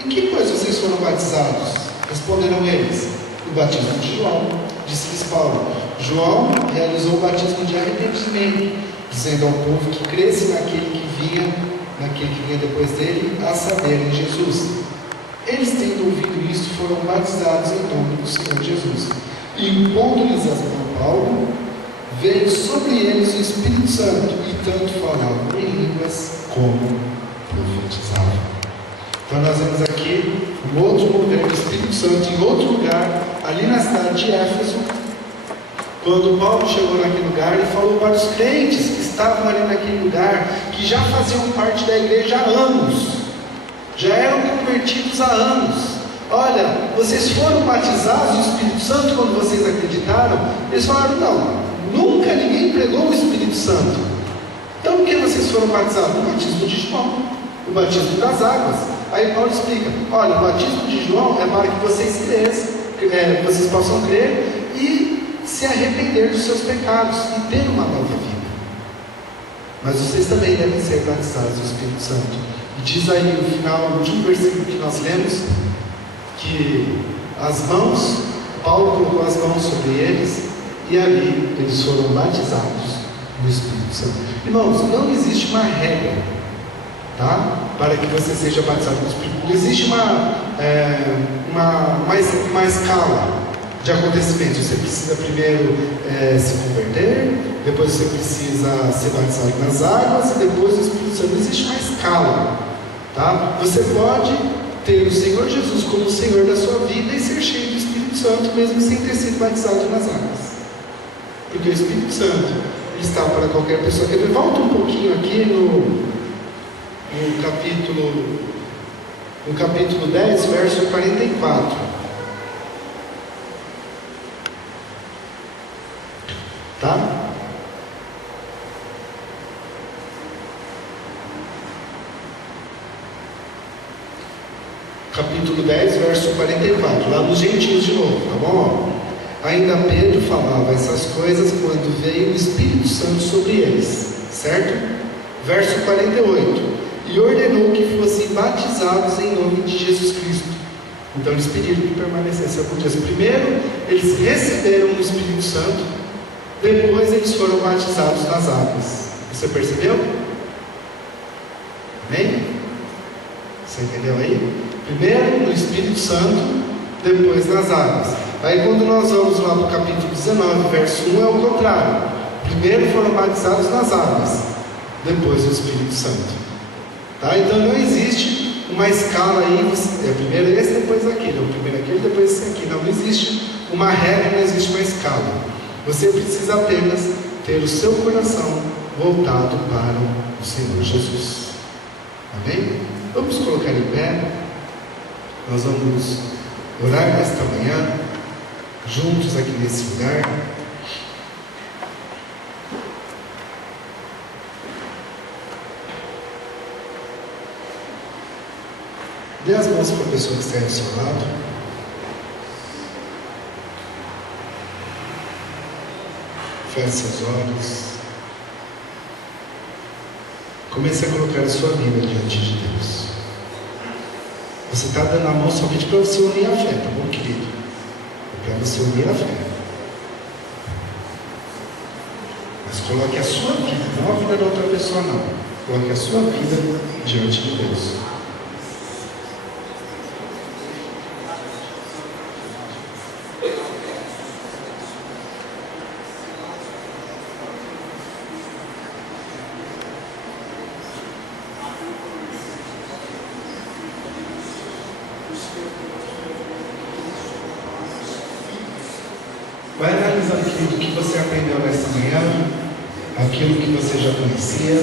em que coisa vocês foram batizados? Responderam eles: o batismo de João. Disse-lhes Paulo: João realizou o batismo de arrependimento, dizendo ao povo que cresce naquele que vinha depois dele, a saber, em Jesus. Eles, tendo ouvido isto, foram batizados em nome do Senhor Jesus. E impondo-lhes as mãos Paulo, veio sobre eles o Espírito Santo, e tanto falavam em línguas como profetizavam. Então nós vemos aqui um outro mover do Espírito Santo em outro lugar, ali na cidade de Éfeso. Quando Paulo chegou naquele lugar, ele falou para os crentes que estavam ali naquele lugar, que já faziam parte da igreja há anos, já eram convertidos há anos: olha, vocês foram batizados no Espírito Santo quando vocês acreditaram? Eles falaram: não, nunca ninguém pregou o Espírito Santo. Então o que vocês foram batizados? O batismo de João, o batismo das águas. Aí Paulo explica: olha, o batismo de João é para que vocês cresçam, vocês possam crer e se arrepender dos seus pecados e ter uma nova vida. Mas vocês também devem ser batizados do Espírito Santo. E diz aí no final, no último versículo que nós lemos, que as mãos, Paulo colocou as mãos sobre eles, e ali eles foram batizados no Espírito Santo. Irmãos, não existe uma regra tá? Para que você seja batizado no Espírito. Existe uma escala de acontecimentos. Você precisa primeiro se converter, depois você precisa ser batizado nas águas e depois o Espírito Santo. Existe uma escala, tá? Você pode ter o Senhor Jesus como o Senhor da sua vida e ser cheio do Espírito Santo mesmo sem ter sido batizado nas águas, porque o Espírito Santo está para qualquer pessoa. Volta um pouquinho aqui no capítulo 10, verso 44. Tá? Capítulo 10, verso 44, lá nos gentios de novo, tá bom? Ainda Pedro falava essas coisas quando veio o Espírito Santo sobre eles, certo? Verso 48, e ordenou que fossem batizados em nome de Jesus Cristo. Então eles pediram que permanecesse alguns dias. Primeiro eles receberam o Espírito Santo, depois eles foram batizados nas águas. Você percebeu? Amém? Você entendeu aí? Primeiro no Espírito Santo, depois nas águas. Aí quando nós vamos lá para o capítulo 19, verso 1, é o contrário. Primeiro foram batizados nas águas, depois o Espírito Santo. Tá? Então não existe uma escala aí, primeiro esse, depois aquele, primeiro aquele, depois esse aqui. Não existe uma regra, não existe uma escala. Você precisa apenas ter o seu coração voltado para o Senhor Jesus. Amém? Vamos colocar em pé. Nós vamos orar nesta manhã, juntos aqui nesse lugar. Dê as mãos para a pessoa que está ao seu lado. Feche seus olhos. Comece a colocar a sua vida diante de Deus. Você está dando a mão somente para você unir a fé, tá bom, querido? É para você unir a fé. Mas coloque a sua vida, não a vida da outra pessoa, não. Coloque a sua vida diante de Deus. Vai analisando aquilo que você aprendeu nesta manhã, aquilo que você já conhecia,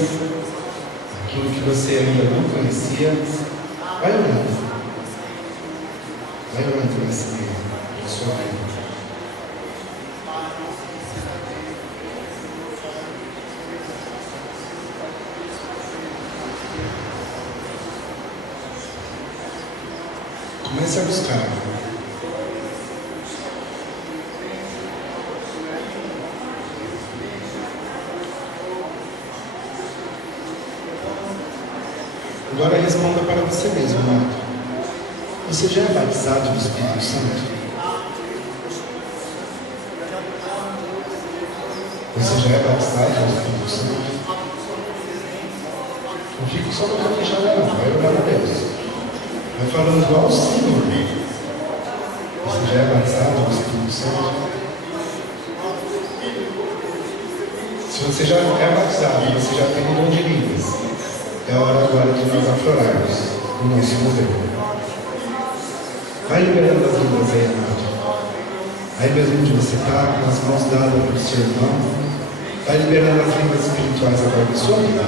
aquilo que você ainda não conhecia. Vai orando. Vai orando nessa manhã, na sua vida. Comece a buscar. Agora responda para você mesmo, amado. Você já é batizado no Espírito Santo? Você já é batizado no Espírito Santo? Não fique só com a fechada, não. Vai orar a Deus. Vai falando igual ao Senhor. Você já é batizado no Espírito Santo? Se você já é batizado, você já tem um dom de línguas. É hora agora de nós aflorarmos o nosso modelo. Vai liberando as línguas aí, amado. Aí mesmo onde você está, com as mãos dadas para o seu irmão, vai liberando as línguas espirituais agora da sua vida.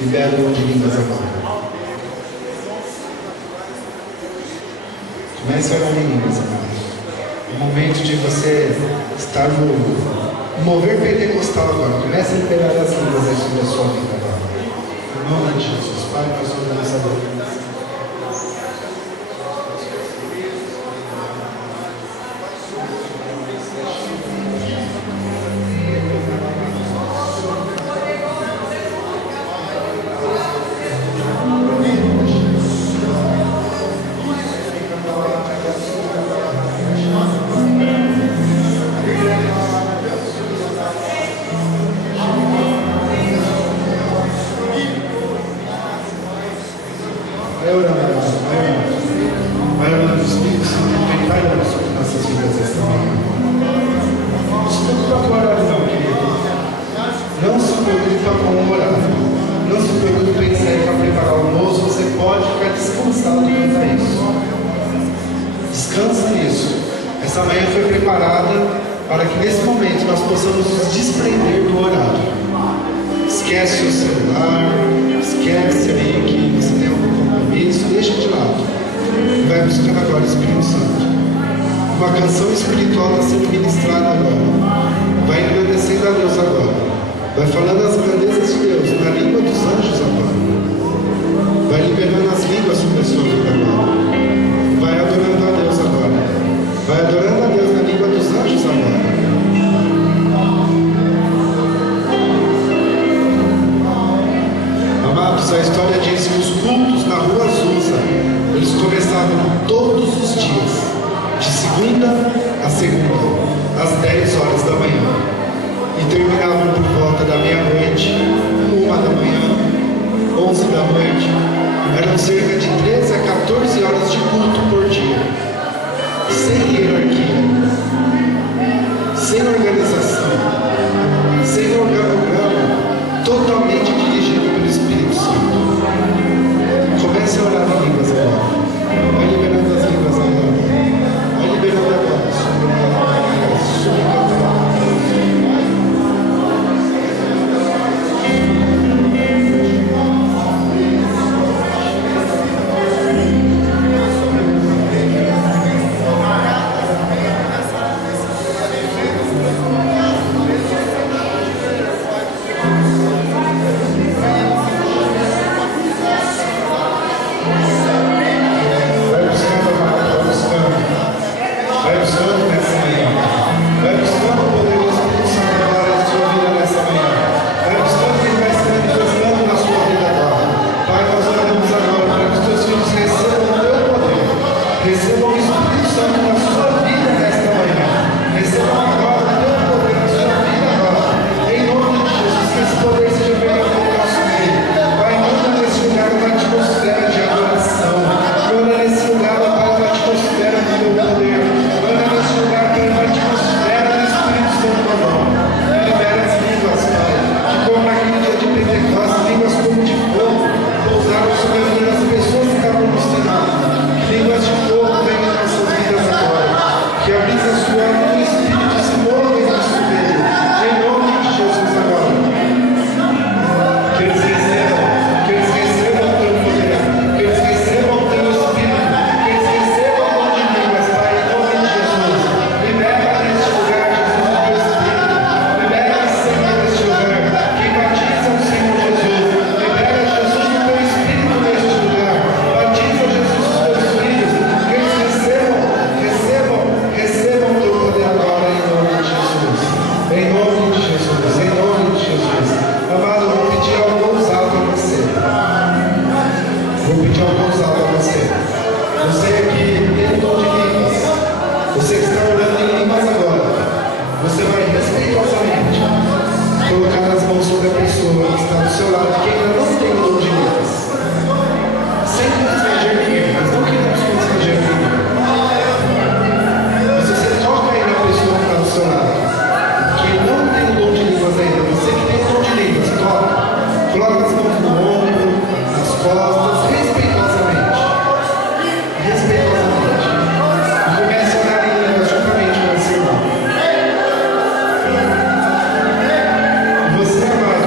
Libera o dom de línguas agora. Comece a orar em línguas, amado. O momento de você estar no mover pentecostal agora. Comece a liberar as línguas aí sobre a sua vida agora. Em nome de Jesus. Pai, nós oramos agora. manhã foi preparada para que nesse momento nós possamos nos desprender do horário. Esquece o celular, esquece aí que você tem algum compromisso, deixa de lado. E vai buscando agora o Espírito Santo. Uma canção espiritual está sendo ministrada agora. Vai agradecendo a Deus agora. Vai falando as grandezas de Deus na língua dos anjos agora. Vai liberando as línguas sobre a sua vida agora. Vai adorando a Deus agora. Vai adorando a Deus na língua dos anjos agora. Amados, a história diz que os cultos na rua Azusa, eles começavam todos os dias, de segunda a segunda, às 10 horas da manhã, e terminavam por volta da meia-noite, 1 da manhã, 11 da noite. Eram cerca de 13 a 14 horas de culto por dia, sem hierarquia, sem organização, sem organograma, totalmente dirigido pelo Espírito Santo. Comece a orar em línguas agora. Vai liberando as línguas agora. Vai liberando agora.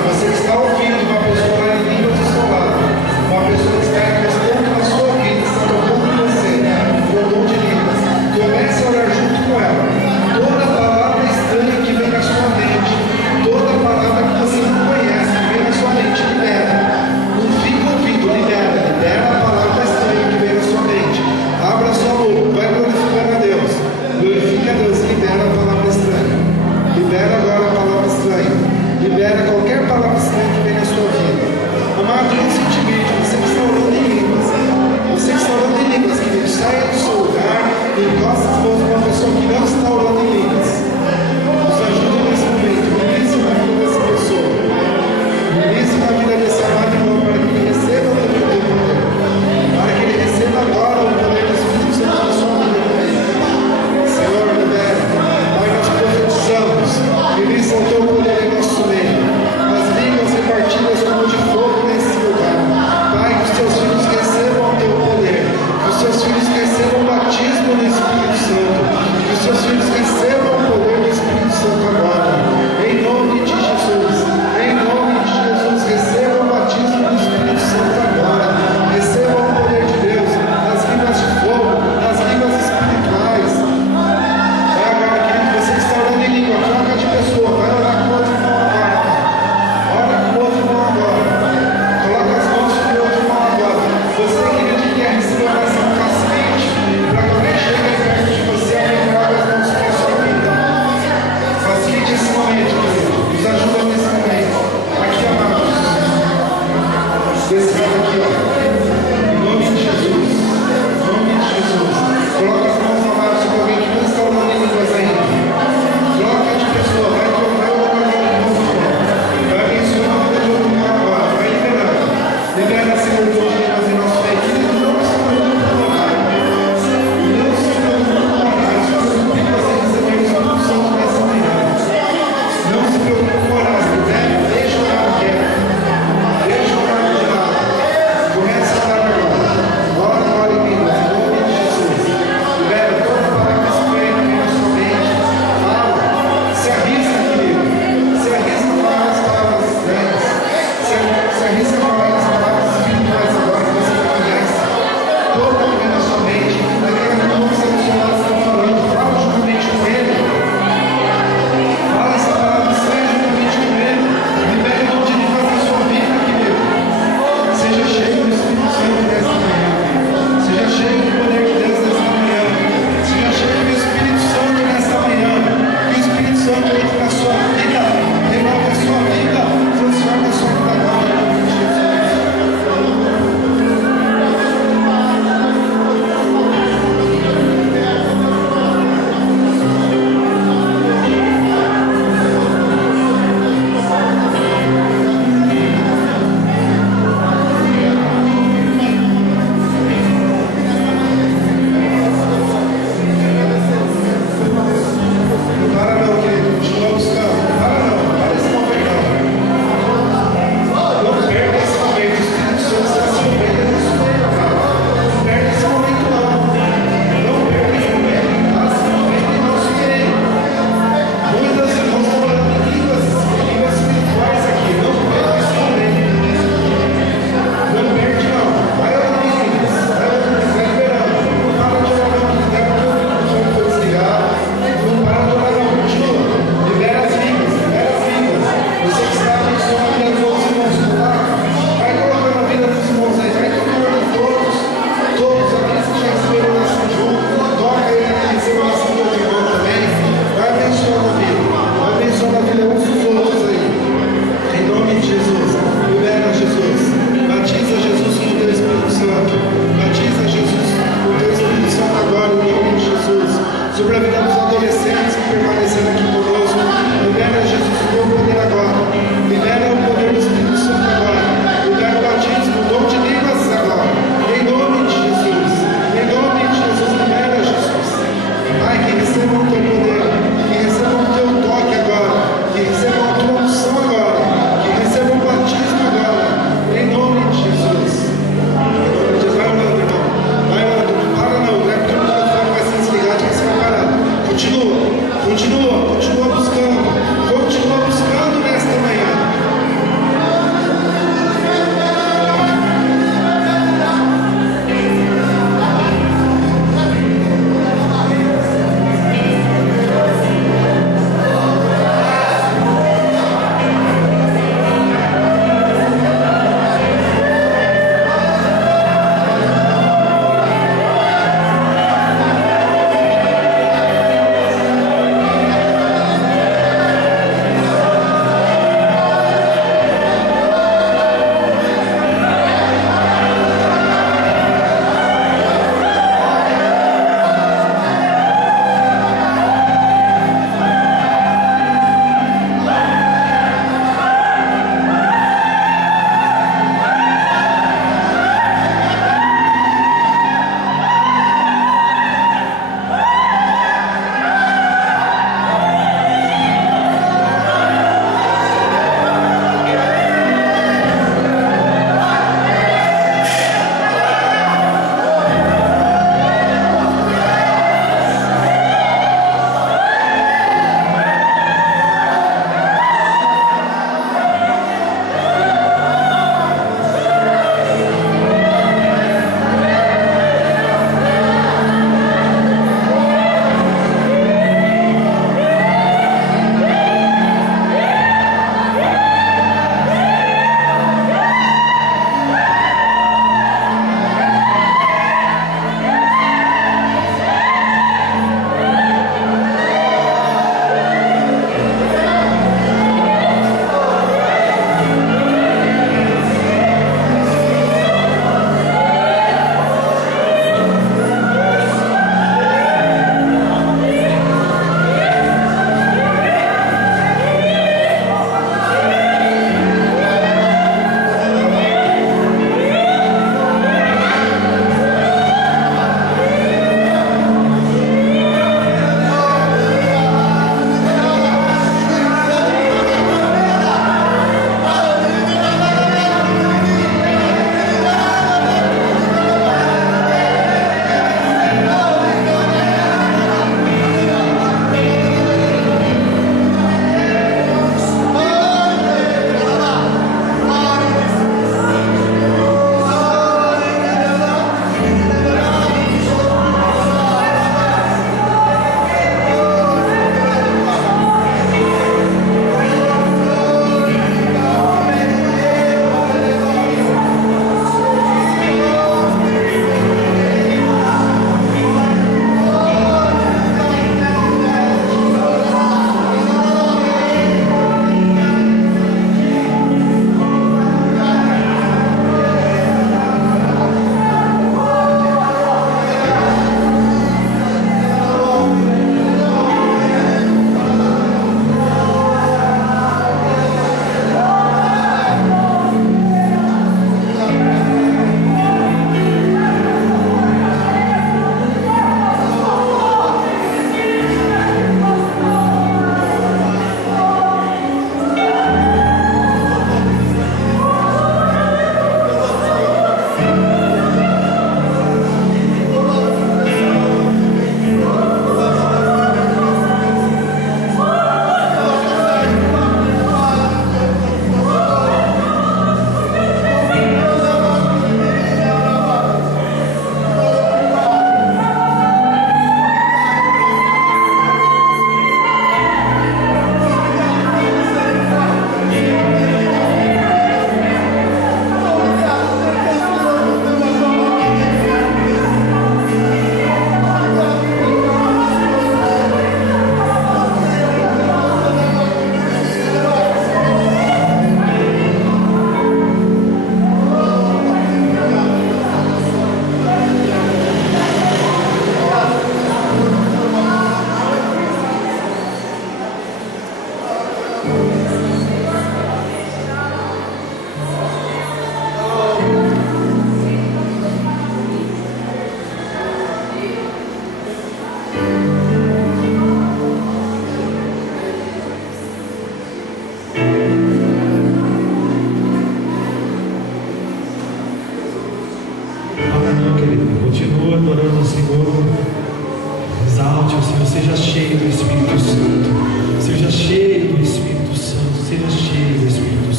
Você que está ouvindo uma pessoa em línguas do seu lado, uma pessoa que está encostando na sua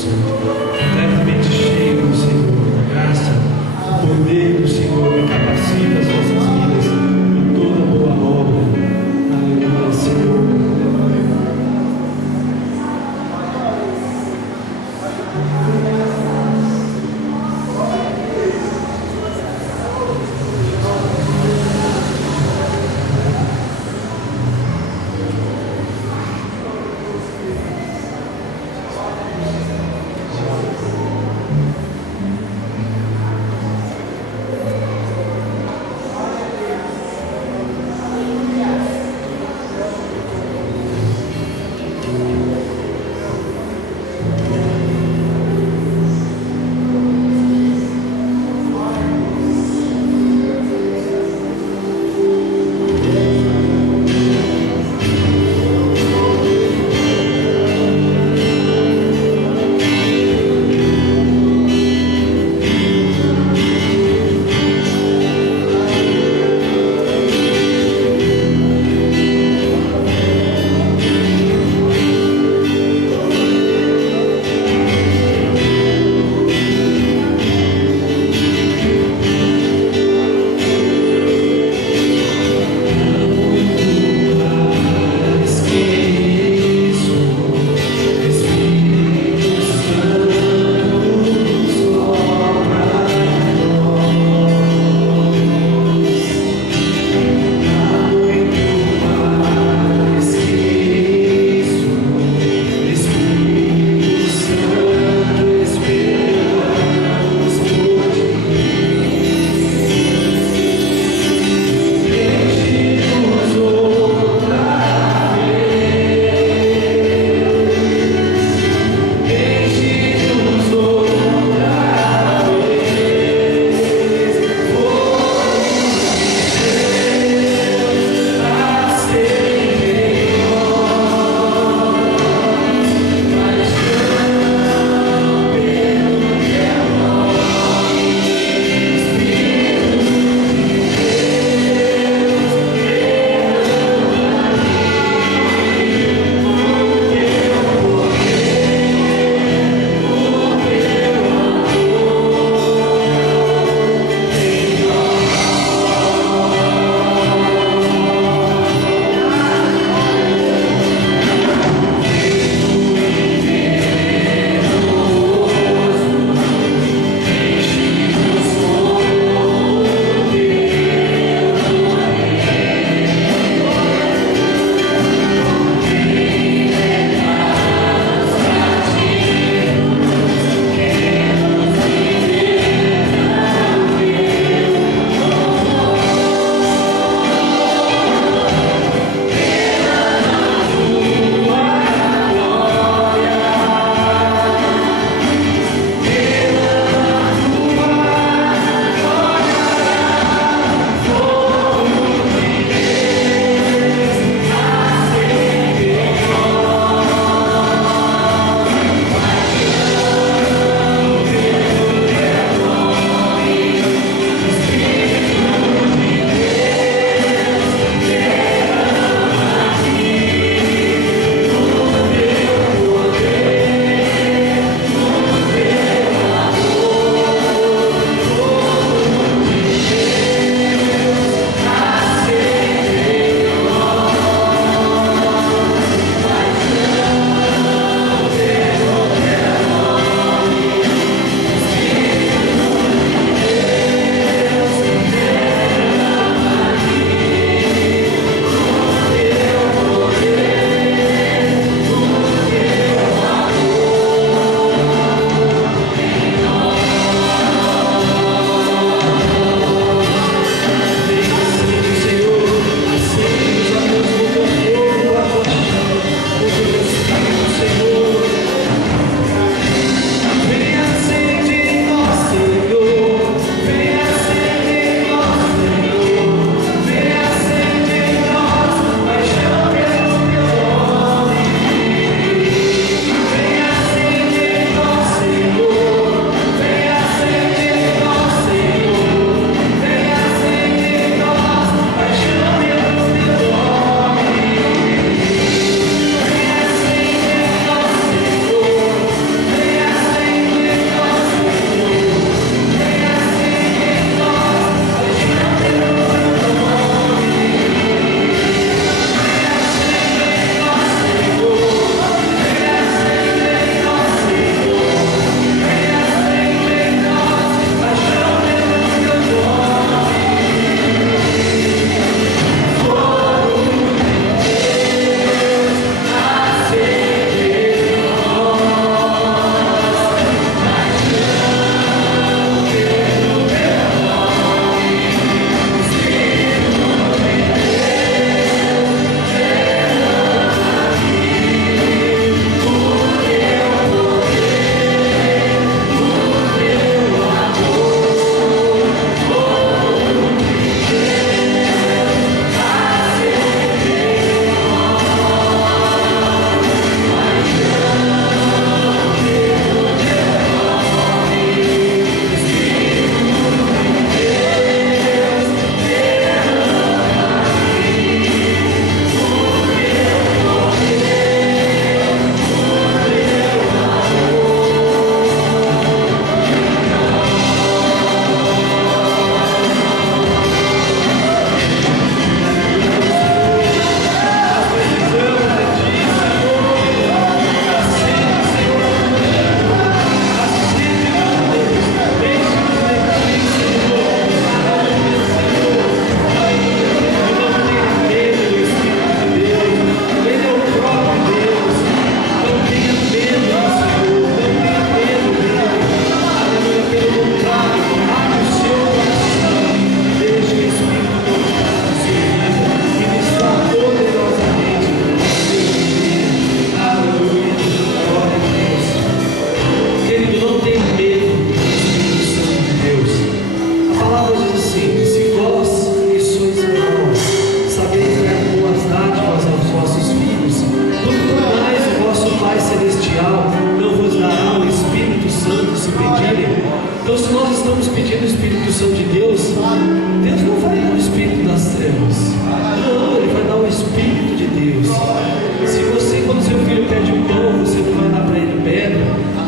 Senhor. Completamente cheio do Senhor, da graça, do poder do Senhor, que capacita as nossas vidas em toda boa obra. Aleluia, Senhor.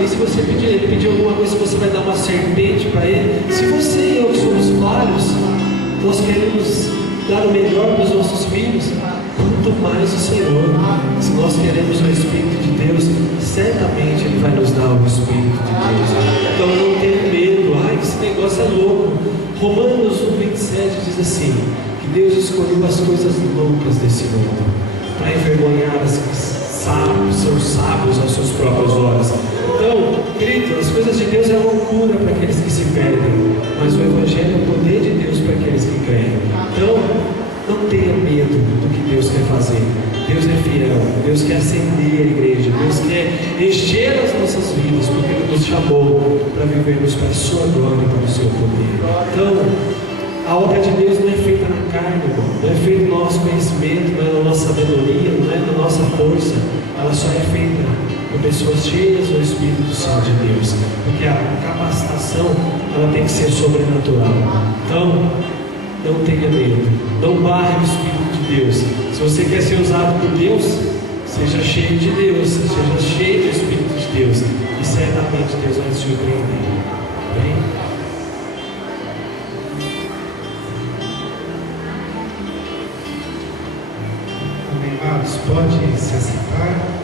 se você pedir alguma coisa, você vai dar uma serpente para ele. Se você e eu somos falhos, nós queremos dar o melhor para os nossos filhos, quanto mais o Senhor. Se nós queremos o Espírito de Deus, certamente Ele vai nos dar o Espírito de Deus. Então não tenha medo. Ai, esse negócio é louco. Romanos 1,27 diz assim, que Deus escolheu as coisas loucas desse mundo para envergonhar os sábios, são sábios aos seus próprios olhos. Então, querido, as coisas de Deus é loucura para aqueles que se perdem, mas o Evangelho é o poder de Deus para aqueles que creem. Então, não tenha medo do que Deus quer fazer. Deus é fiel, Deus quer acender a igreja, Deus quer encher as nossas vidas, porque Ele nos chamou para vivermos para a sua glória e para o seu poder. Então, a obra de Deus não é feita na carne, não é feita no nosso conhecimento, não é na nossa sabedoria, não é na nossa força. Ela só é feita por pessoas cheias do Espírito Santo de Deus, porque a capacitação ela tem que ser sobrenatural. Então, não tenha medo, não barre o Espírito de Deus. Se você quer ser usado por Deus, seja cheio de Deus, seja cheio do Espírito de Deus, e certamente Deus vai te surpreender. Amém? Amados, pode se assentar.